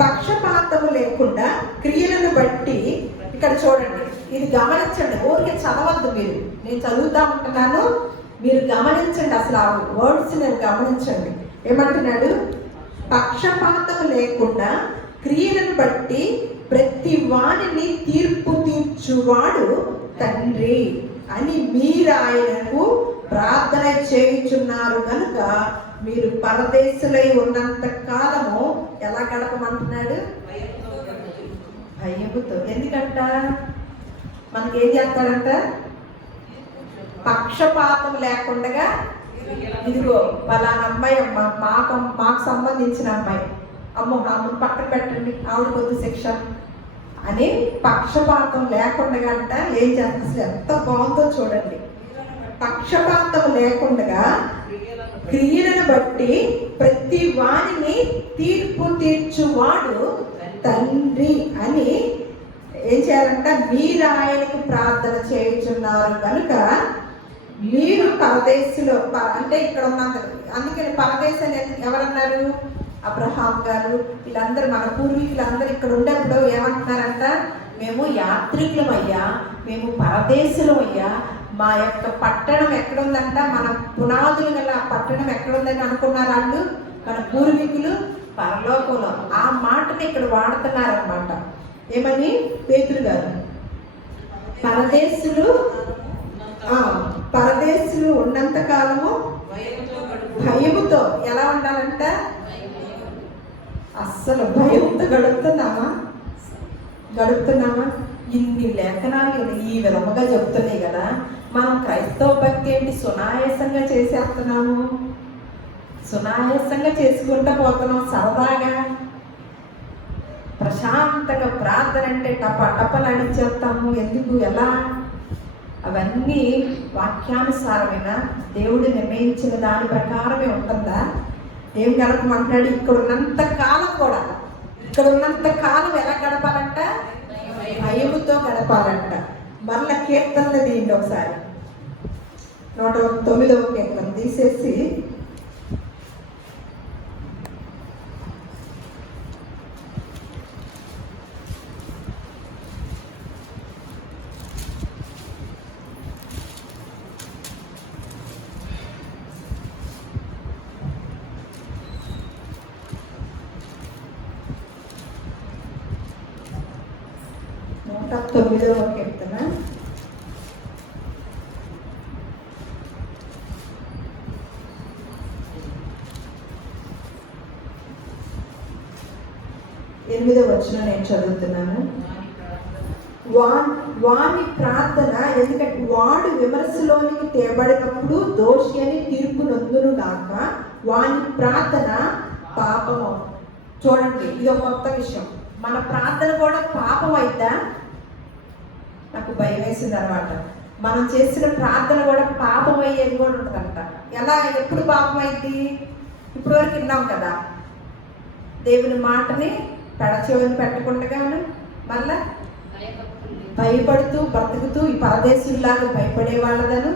పక్షపాతము లేకుండా క్రియలను బట్టి, ఇక్కడ చూడండి, ఇది గమనించండి, ఊరికే చదవద్దు మీరు. నేను చదువుతా ఉంటున్నాను, మీరు గమనించండి, అసలు ఆ వర్డ్స్ నేను గమనించండి. ఏమంటున్నాడు? పక్షపాతము లేకుండా క్రియలను బట్టి ప్రతి వాణిని తీర్పు తీర్చువాడు తండ్రి అని మీరు ఆయనకు ప్రార్థన చేయుచున్నారు కనుక మీరు పరదేశులై ఉన్నంత కాలము ఎలా గడపమంటున్నాడు? భయముతో. ఎందుకంట? మనకేం చేస్తాడంట? పక్షపాతం లేకుండా, ఇదిగో పలానా అమ్మాయి అమ్మ, మాకు సంబంధించిన అమ్మాయి, అమ్మో ఆమెను పక్కన పెట్టండి, ఆవిడ కొద్ది శిక్ష అని పక్షపాతం లేకుండా అంట ఏం చేస్తారు? అసలు ఎంత బాగుందో చూడండి. పక్షపాతం లేకుండా క్రియలను బట్టి ప్రతి వాణిని తీర్పు తీర్చువాడు తండ్రి అని ఏం చేయాలంట? మీరు ఆయనకు ప్రార్థన చేయుచున్నారు కనుక మీరు పరదేశంలో, అంటే ఇక్కడ ఉన్నంత, అందుకని పరదేశం ఎవరన్నారు? అబ్రహాం గారు, వీళ్ళందరూ మన పూర్వీకులందరూ ఇక్కడ ఉండేప్పుడు ఏమంటున్నారంట? మేము యాత్రికులమయ్యా, మేము పరదేశులమయ్యా, మా యొక్క పట్టణం ఎక్కడుందంట? మన పునాదులు గల పట్టణం ఎక్కడుందని అనుకున్నారు వాళ్ళు, మన పూర్వీకులు? పరలోకంలో. ఆ మాటని ఇక్కడ వాడుతున్నారనమాట. ఏమని? పేతురు గారు పరదేశులు ఉన్నంత కాలము భయముతో ఎలా ఉండాలంట? అస్సలు భయంతో గడుపుతున్నామా? ఇన్ని లేఖనాలు ఈ విధముగా చెప్తున్నాయి కదా. మనం క్రైస్తవ భక్తి ఏంటి సునాయాసంగా చేసేస్తున్నాము. సునాయాసంగా చేసుకుంటూ పోతున్నాం, సరదాగా ప్రశాంతంగా. ప్రార్థన అంటే టపలు అడిచేస్తాము. ఎందుకు, ఎలా? అవన్నీ వాక్యానుసారమైన దేవుడు నిర్ణయించిన దాని ప్రకారమే ఉంటుందా? ఏం గడపమంటాడు? ఇక్కడ ఉన్నంత కాలం ఎలా గడపాలంట? భయముతో గడపాలంట. మరల కీర్తనలు తీయండి ఒకసారి. 109వ కీర్తన తీసేసి కీర్తన 8వ వచనం నేను చదువుతున్నాను. వాని ప్రార్థన, ఎందుకంటే వాడు విమర్శలోనికి తేబడినప్పుడు దోషి అని తీర్పు నొందును గాక, వాని ప్రార్థన పాపము. చూడండి, ఇది ఒక కొత్త విషయం. మన ప్రార్థన కూడా పాపం అయిద్దా? నాకు భయం వేసింది అనమాట. మనం చేసిన ప్రార్థన కూడా పాపం అయ్యేది కూడా ఉంటుందంట. ఎలా, ఎప్పుడు పాపం అయింది? ఇప్పటి వరకు విన్నాం కదా, దేవుని మాటని పెడచెవిని పెట్టకుండాను, మళ్ళా భయపడుతూ బ్రతుకుతూ ఈ పరదేశుల్లాగా భయపడే వాళ్ళదను.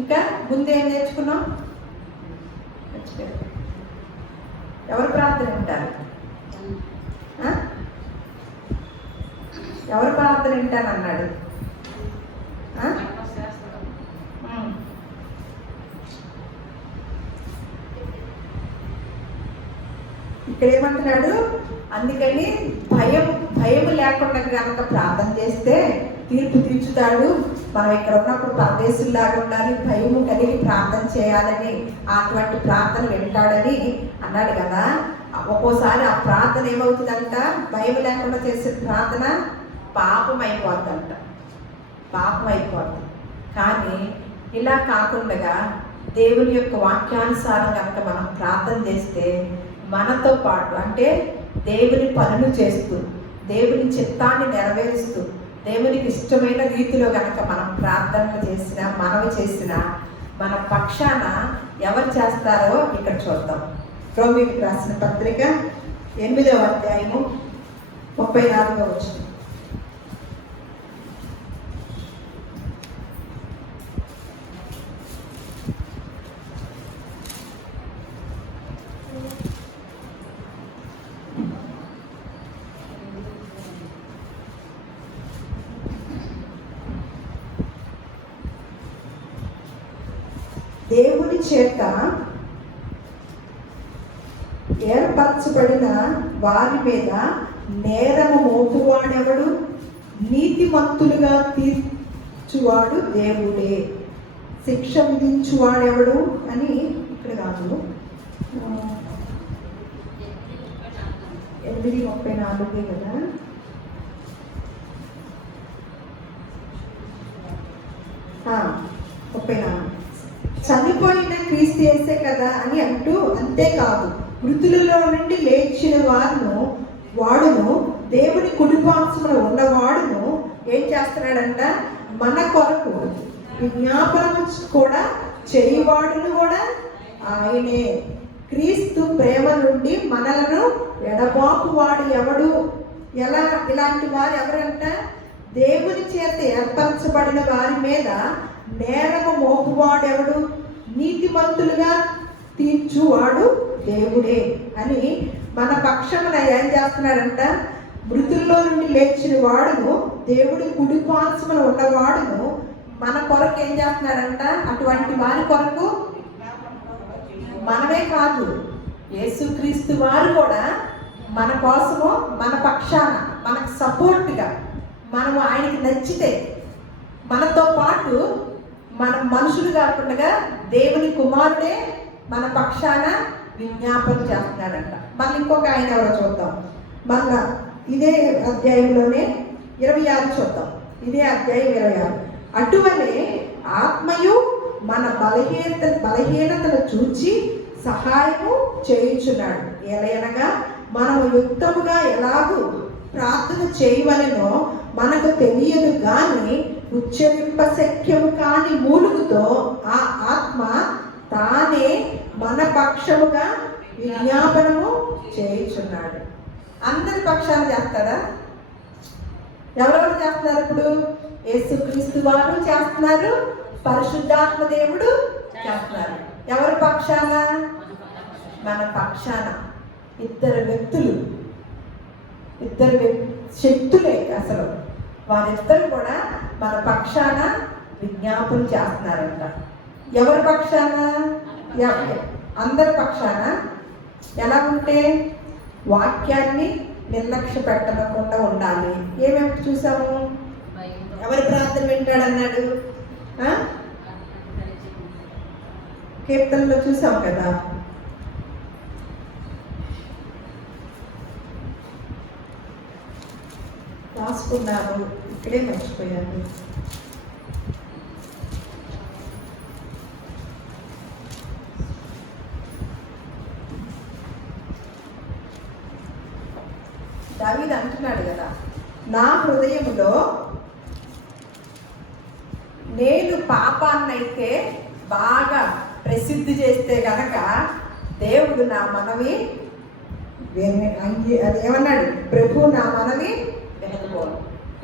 ఇంకా ముందు ఏం నేర్చుకున్నాం? ఎవరు ప్రార్థన వింటారు? ఎవరు ప్రార్థన వింటాను అన్నాడు? ఇక్కడ ఏమంటున్నాడు? అందుకని భయం లేకుండా కనుక ప్రార్థన చేస్తే తీర్పు తీర్చుతాడు. మనం ఇక్కడ ఉన్నప్పుడు పరదేశుల్లాగా ఉండాలి, భయము కలిగి ప్రార్థన చేయాలని, అటువంటి ప్రార్థన వింటాడని అన్నాడు కదా. ఒక్కోసారి ఆ ప్రార్థన ఏమవుతుందంట? భయం లేకుండా చేసే ప్రార్థన పాపం అయిపోద్దంట. కానీ ఇలా కాకుండా దేవుని యొక్క వాక్యానుసారం కనుక మనం ప్రార్థన చేస్తే, మనతో పాటు అంటే దేవుని పనులు చేస్తూ, దేవుని చిత్తాన్ని నెరవేరుస్తూ, దేవునికి ఇష్టమైన రీతిలో కనుక మనం ప్రార్థనలు చేసినా, మనవి చేసినా, మన పక్షాన ఎవరు చేస్తారో ఇక్కడ చూద్దాం. రోమీయులకు రాసిన పత్రిక 8వ అధ్యాయము 34వ వచనం. దేవుని చేత ఏర్పరచబడిన వారి మీద నేరము మోపువాడెవడు? నీతిమంతులుగా తీర్చువాడు దేవుడే. శిక్ష విధించువాడెవడు అని ఇక్కడ కాదు, 8:34 కదా. చనిపోయిన క్రీస్తు యేసే కదా అని అంటూ, అంతేకాదు మృతులలో నుండి లేచిన వాడును దేవుని కుడిపార్శ్వమున ఉన్నవాడును ఏం చేస్తున్నాడంట? మన కొరకు విజ్ఞాపనము కూడా చేయవాడును కూడా ఆయనే. క్రీస్తు ప్రేమ నుండి మనలను ఎడబాపువాడు ఎవడు? ఇలాంటి వారు ఎవరంట? దేవుని చేత ఏర్పరచబడిన వారి మీద నేరము మోపువాడెవడు? నీతిమంతులుగా తీర్చువాడు దేవుడే అని మన పక్షమున ఏం చేస్తున్నాడంట? మృతుల్లో నుండి లేచిన వాడును దేవుడి కుడిపార్శ్వమున ఉన్నవాడును మన కొరకు ఏం చేస్తున్నాడంట? అటువంటి వారి కొరకు మనమే కాదు, యేసుక్రీస్తు వారు కూడా మన కోసము, మన పక్షాన, మనకు సపోర్ట్గా, మనము ఆయనకి నచ్చితే మనతో పాటు మన మనుషులు కాకుండా దేవుని కుమారుడే మన పక్షాన విజ్ఞాపన చేస్తున్నాడంట. మళ్ళీ ఇంకొక ఆయన ఎవరో చూద్దాం. మళ్ళా ఇదే అధ్యాయంలోనే 26 చూద్దాం. ఇదే అధ్యాయం 26. అటువలే ఆత్మయు మన బలహీనతను చూచి సహాయము చేయుచున్నాడు. ఎలయనగా మనము యుక్తముగా ఎలాగూ ప్రార్థన చేయవలెనో మనకు తెలియదు గాని ఉచ్చరింప శక్యము కాని మూలుగుతో ఆ ఆత్మ తానే మన పక్షముగా విజ్ఞాపనము చేయుచున్నాడు. అందరి పక్షాలు చేస్తాడా? ఎవరెవరు చేస్తున్నారు? ఇప్పుడు యేసుక్రీస్తు వారు చేస్తున్నారు, పరిశుద్ధాత్మ దేవుడు చేస్తున్నారు. ఎవరి పక్షాన? మన పక్షాన. ఇద్దరు వ్యక్తులు, ఇద్దరు శక్తులే అసలు. వారిద్దరు కూడా మన పక్షాన విజ్ఞాపన చేస్తున్నారంట. ఎవరి పక్షాన? అందరి పక్షాన. ఎలా ఉంటే వాక్యాన్ని నిర్లక్ష్య పెట్టకుండా ఉండాలి. ఏమేమి చూసాము? ఎవరి ప్రార్థన వింటాడన్నాడు? కీర్తనలో చూసాం కదా. రాసుకున్నాను, ఇక్కడే మర్చిపోయాను. దావీదు అంటున్నాడు కదా, నా హృదయములో నేను పాపాన్నైతే బాగా ప్రసిద్ధి చేస్తే గనక దేవుడు నా మనవి అది ఏమన్నాడు? ప్రభు నా మనవి వినకపోను.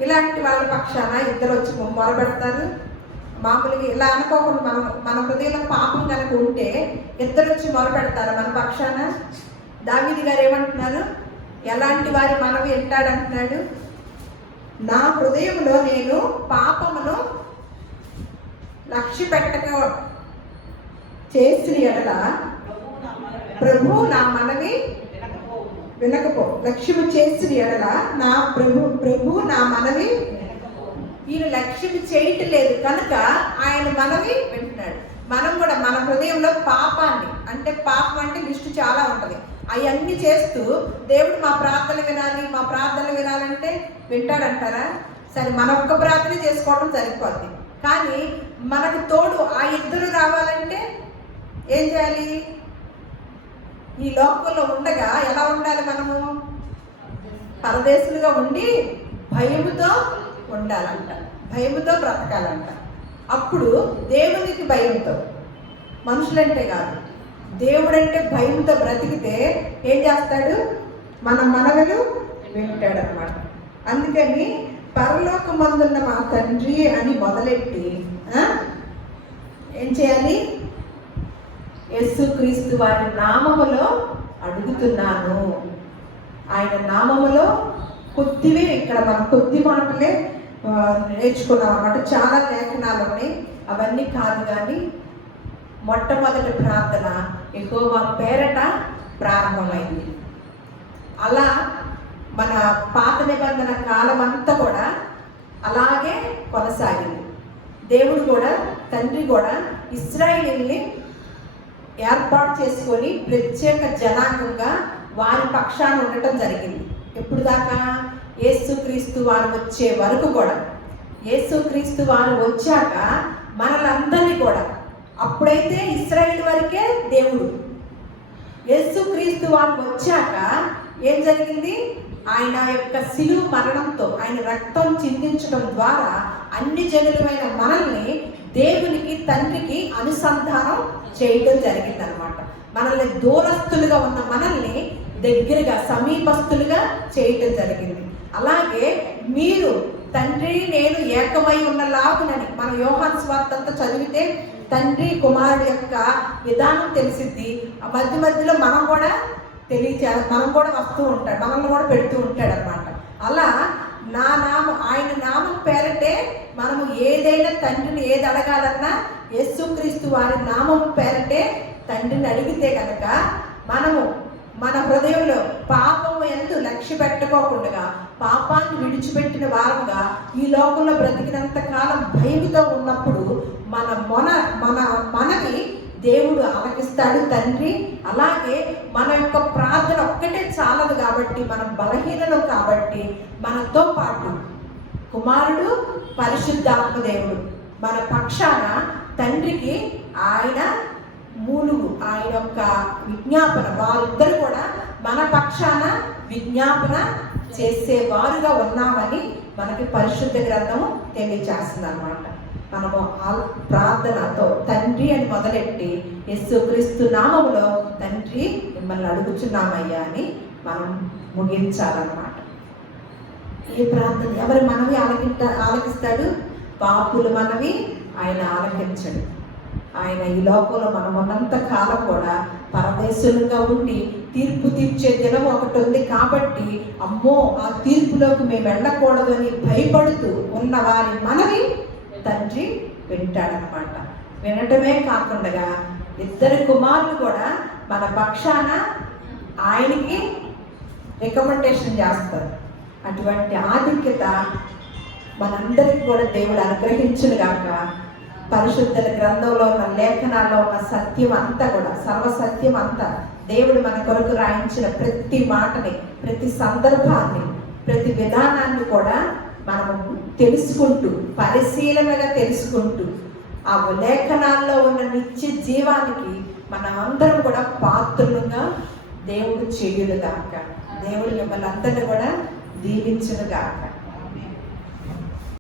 ఇలాంటి వాళ్ళ పక్షాన ఇద్దరు వచ్చి మొరబెడతారు. మామూలుగా ఇలా అనుకోకుండా మన హృదయంలో పాపం కనుక ఉంటే ఇద్దరు వచ్చి మొరపెడతారు మన పక్షాన. దావీదు గారు ఏమంటున్నారు? ఎలాంటి వారి మనవి వింటాడంటున్నాడు? నా హృదయంలో నేను పాపమును లక్ష్య పెట్టక చేసిన ఎడల ప్రభు నా మనవి వినకపో. లక్ష్యము చేసిన ఎడల నా ప్రభు నా మనవి ఈయన లక్ష్యము చేయట్లేదు కనుక ఆయన మనవి వింటున్నాడు. మనం కూడా మన హృదయంలో పాపాన్ని, అంటే పాపం అంటే లిస్టు చాలా ఉంటుంది, అవన్నీ చేస్తూ దేవుడు మా ప్రార్థనలు వినాలంటే వింటాడంటారా? సరే, మన ఒక్క ప్రార్థన చేసుకోవడం సరిపోద్ది. కానీ మనకు తోడు ఆ ఇద్దరు రావాలంటే ఏం చేయాలి? ఈ లోకంలో ఉండగా ఎలా ఉండాలి? మనము పరదేశులుగా ఉండి భయముతో ఉండాలంట, భయముతో బ్రతకాలంట. అప్పుడు దేవునికి భయంతో, మనుషులంటే కాదు, దేవుడంటే భయంతో బ్రతికితే ఏం చేస్తాడు? మన మనవులు వింటాడు అన్నమాట. అందుకని పరలోకమందున్న మా తండ్రి అని మొదలెట్టి ఏం చేయాలి? యేసుక్రీస్తు వారి నామములో అడుగుతున్నాను. ఆయన నామములో కొద్దివే, ఇక్కడ మనం కొద్ది మాటలే నేర్చుకున్నాం అన్నమాట. చాలా లేఖనాలు ఉన్నాయి, అవన్నీ కాదు. కానీ మొట్టమొదటి ప్రార్థన యెహోవా పేరట ప్రారంభమైంది. అలా మన పాత నిబంధన కాలం అంతా కూడా అలాగే కొనసాగింది. దేవుడు కూడా, తండ్రి కూడా ఇశ్రాయేలుని ఏర్పాటు చేసుకొని ప్రత్యేక జనాంగంగా వారి పక్షాన ఉండటం జరిగింది. ఎప్పుడు దాకా? యేసుక్రీస్తు వారు వచ్చే వరకు కూడా. యేసుక్రీస్తు వారు వచ్చాక మనలందరినీ కూడా, అప్పుడైతే ఇశ్రాయేలు వరకే దేవుడు. యేసుక్రీస్తు వారు వచ్చాక ఏం జరిగింది? ఆయన యొక్క శిలువ మరణంతో, ఆయన రక్తం చిందించడం ద్వారా అన్ని జనులమైన మనల్ని దేవునికి, తండ్రికి అనుసంధానం చేయడం జరిగిందనమాట. మనల్ని దూరస్తులుగా ఉన్న మనల్ని దగ్గరగా, సమీపస్తులుగా చేయటం జరిగింది. అలాగే మీరు తండ్రి నేను ఏకమై ఉన్నలాగునని మన యోహాను సువార్త అంతా చదివితే తండ్రి కుమారుడు యొక్క విధానం తెలిసిద్ది. ఆ మధ్య మధ్యలో మనం కూడా మనం కూడా వస్తూ ఉంటాడు, మనల్ని కూడా పెడుతూ ఉంటాడు అన్నమాట. అలా ఆయన నామం పేరటే మనము ఏదైనా తండ్రిని ఏది అడగాలన్నా యేసుక్రీస్తు వారి నామం పేరటే తండ్రిని అడిగితే కనుక మనము మన హృదయంలో పాపము ఎందు లక్ష్య పెట్టుకోకుండా పాపాన్ని విడిచిపెట్టిన వారముగా ఈ లోకంలో బ్రతికినంత కాలం భయముతో ఉన్నప్పుడు మన మనవి దేవుడు ఆలకిస్తాడు తండ్రి. అలాగే మన యొక్క ప్రార్థన ఒక్కటే చాలదు కాబట్టి, మనం బలహీనలు కాబట్టి, మనతో పాటు కుమారుడు పరిశుద్ధాత్మ దేవుడు మన పక్షాన తండ్రికి ఆయన మూలుగు, ఆయన యొక్క విజ్ఞాపన, వారిద్దరు కూడా మన పక్షాన విజ్ఞాపన చేసేవారుగా ఉన్నామని మనకి పరిశుద్ధ గ్రంథం తెలియజేస్తుంది అన్నమాట. మనము ప్రార్థనతో తండ్రి అని మొదలెట్టి యేసుక్రీస్తు నామములో తండ్రి మిమ్మల్ని అడుగుచున్నామయ్యా అని మనం ముగించాలన్నమాట. ఏ ప్రార్థన ఎవరి మనవి ఆలకిస్తాడు? పాపులు మనవి ఆయన ఆలకించడు. ఆయన ఈ లోకంలో మనం ఉన్నంత కాలం కూడా పరదేశులుగా ఉండి తీర్పు తీర్చే దినం ఒకటి ఉంది కాబట్టి అమ్మో ఆ తీర్పులోకి మేము వెళ్ళకూడదు అని భయపడుతూ ఉన్న వారి మనవి తండ్రి వింటాడనమాట. వినటమే కాకుండా ఇద్దరు కుమారులు కూడా మన పక్షాన ఆయనకి రికమెండేషన్ చేస్తారు. అటువంటి ఆధిక్యత మనందరికీ కూడా దేవుడు అనుగ్రహించును గాక. పరిశుద్ధ గ్రంథంలో ఉన్న లేఖనాల్లో ఉన్న సత్యం అంతా కూడా, సర్వసత్యం అంతా, దేవుడు మన కొరకు రాయించిన ప్రతి మాటని, ప్రతి సందర్భాన్ని, ప్రతి విధానాన్ని కూడా మనము తెలుసుకుంటూ, పరిశీలనగా తెలుసుకుంటూ, ఆ లేఖనాల్లో ఉన్న నిత్య జీవానికి మనం అందరం కూడా పాత్రులుగా దేవుడు చేయునుగాక. దేవుడు మిమ్మల్ని అందరినీ కూడా దీవించునుగాక.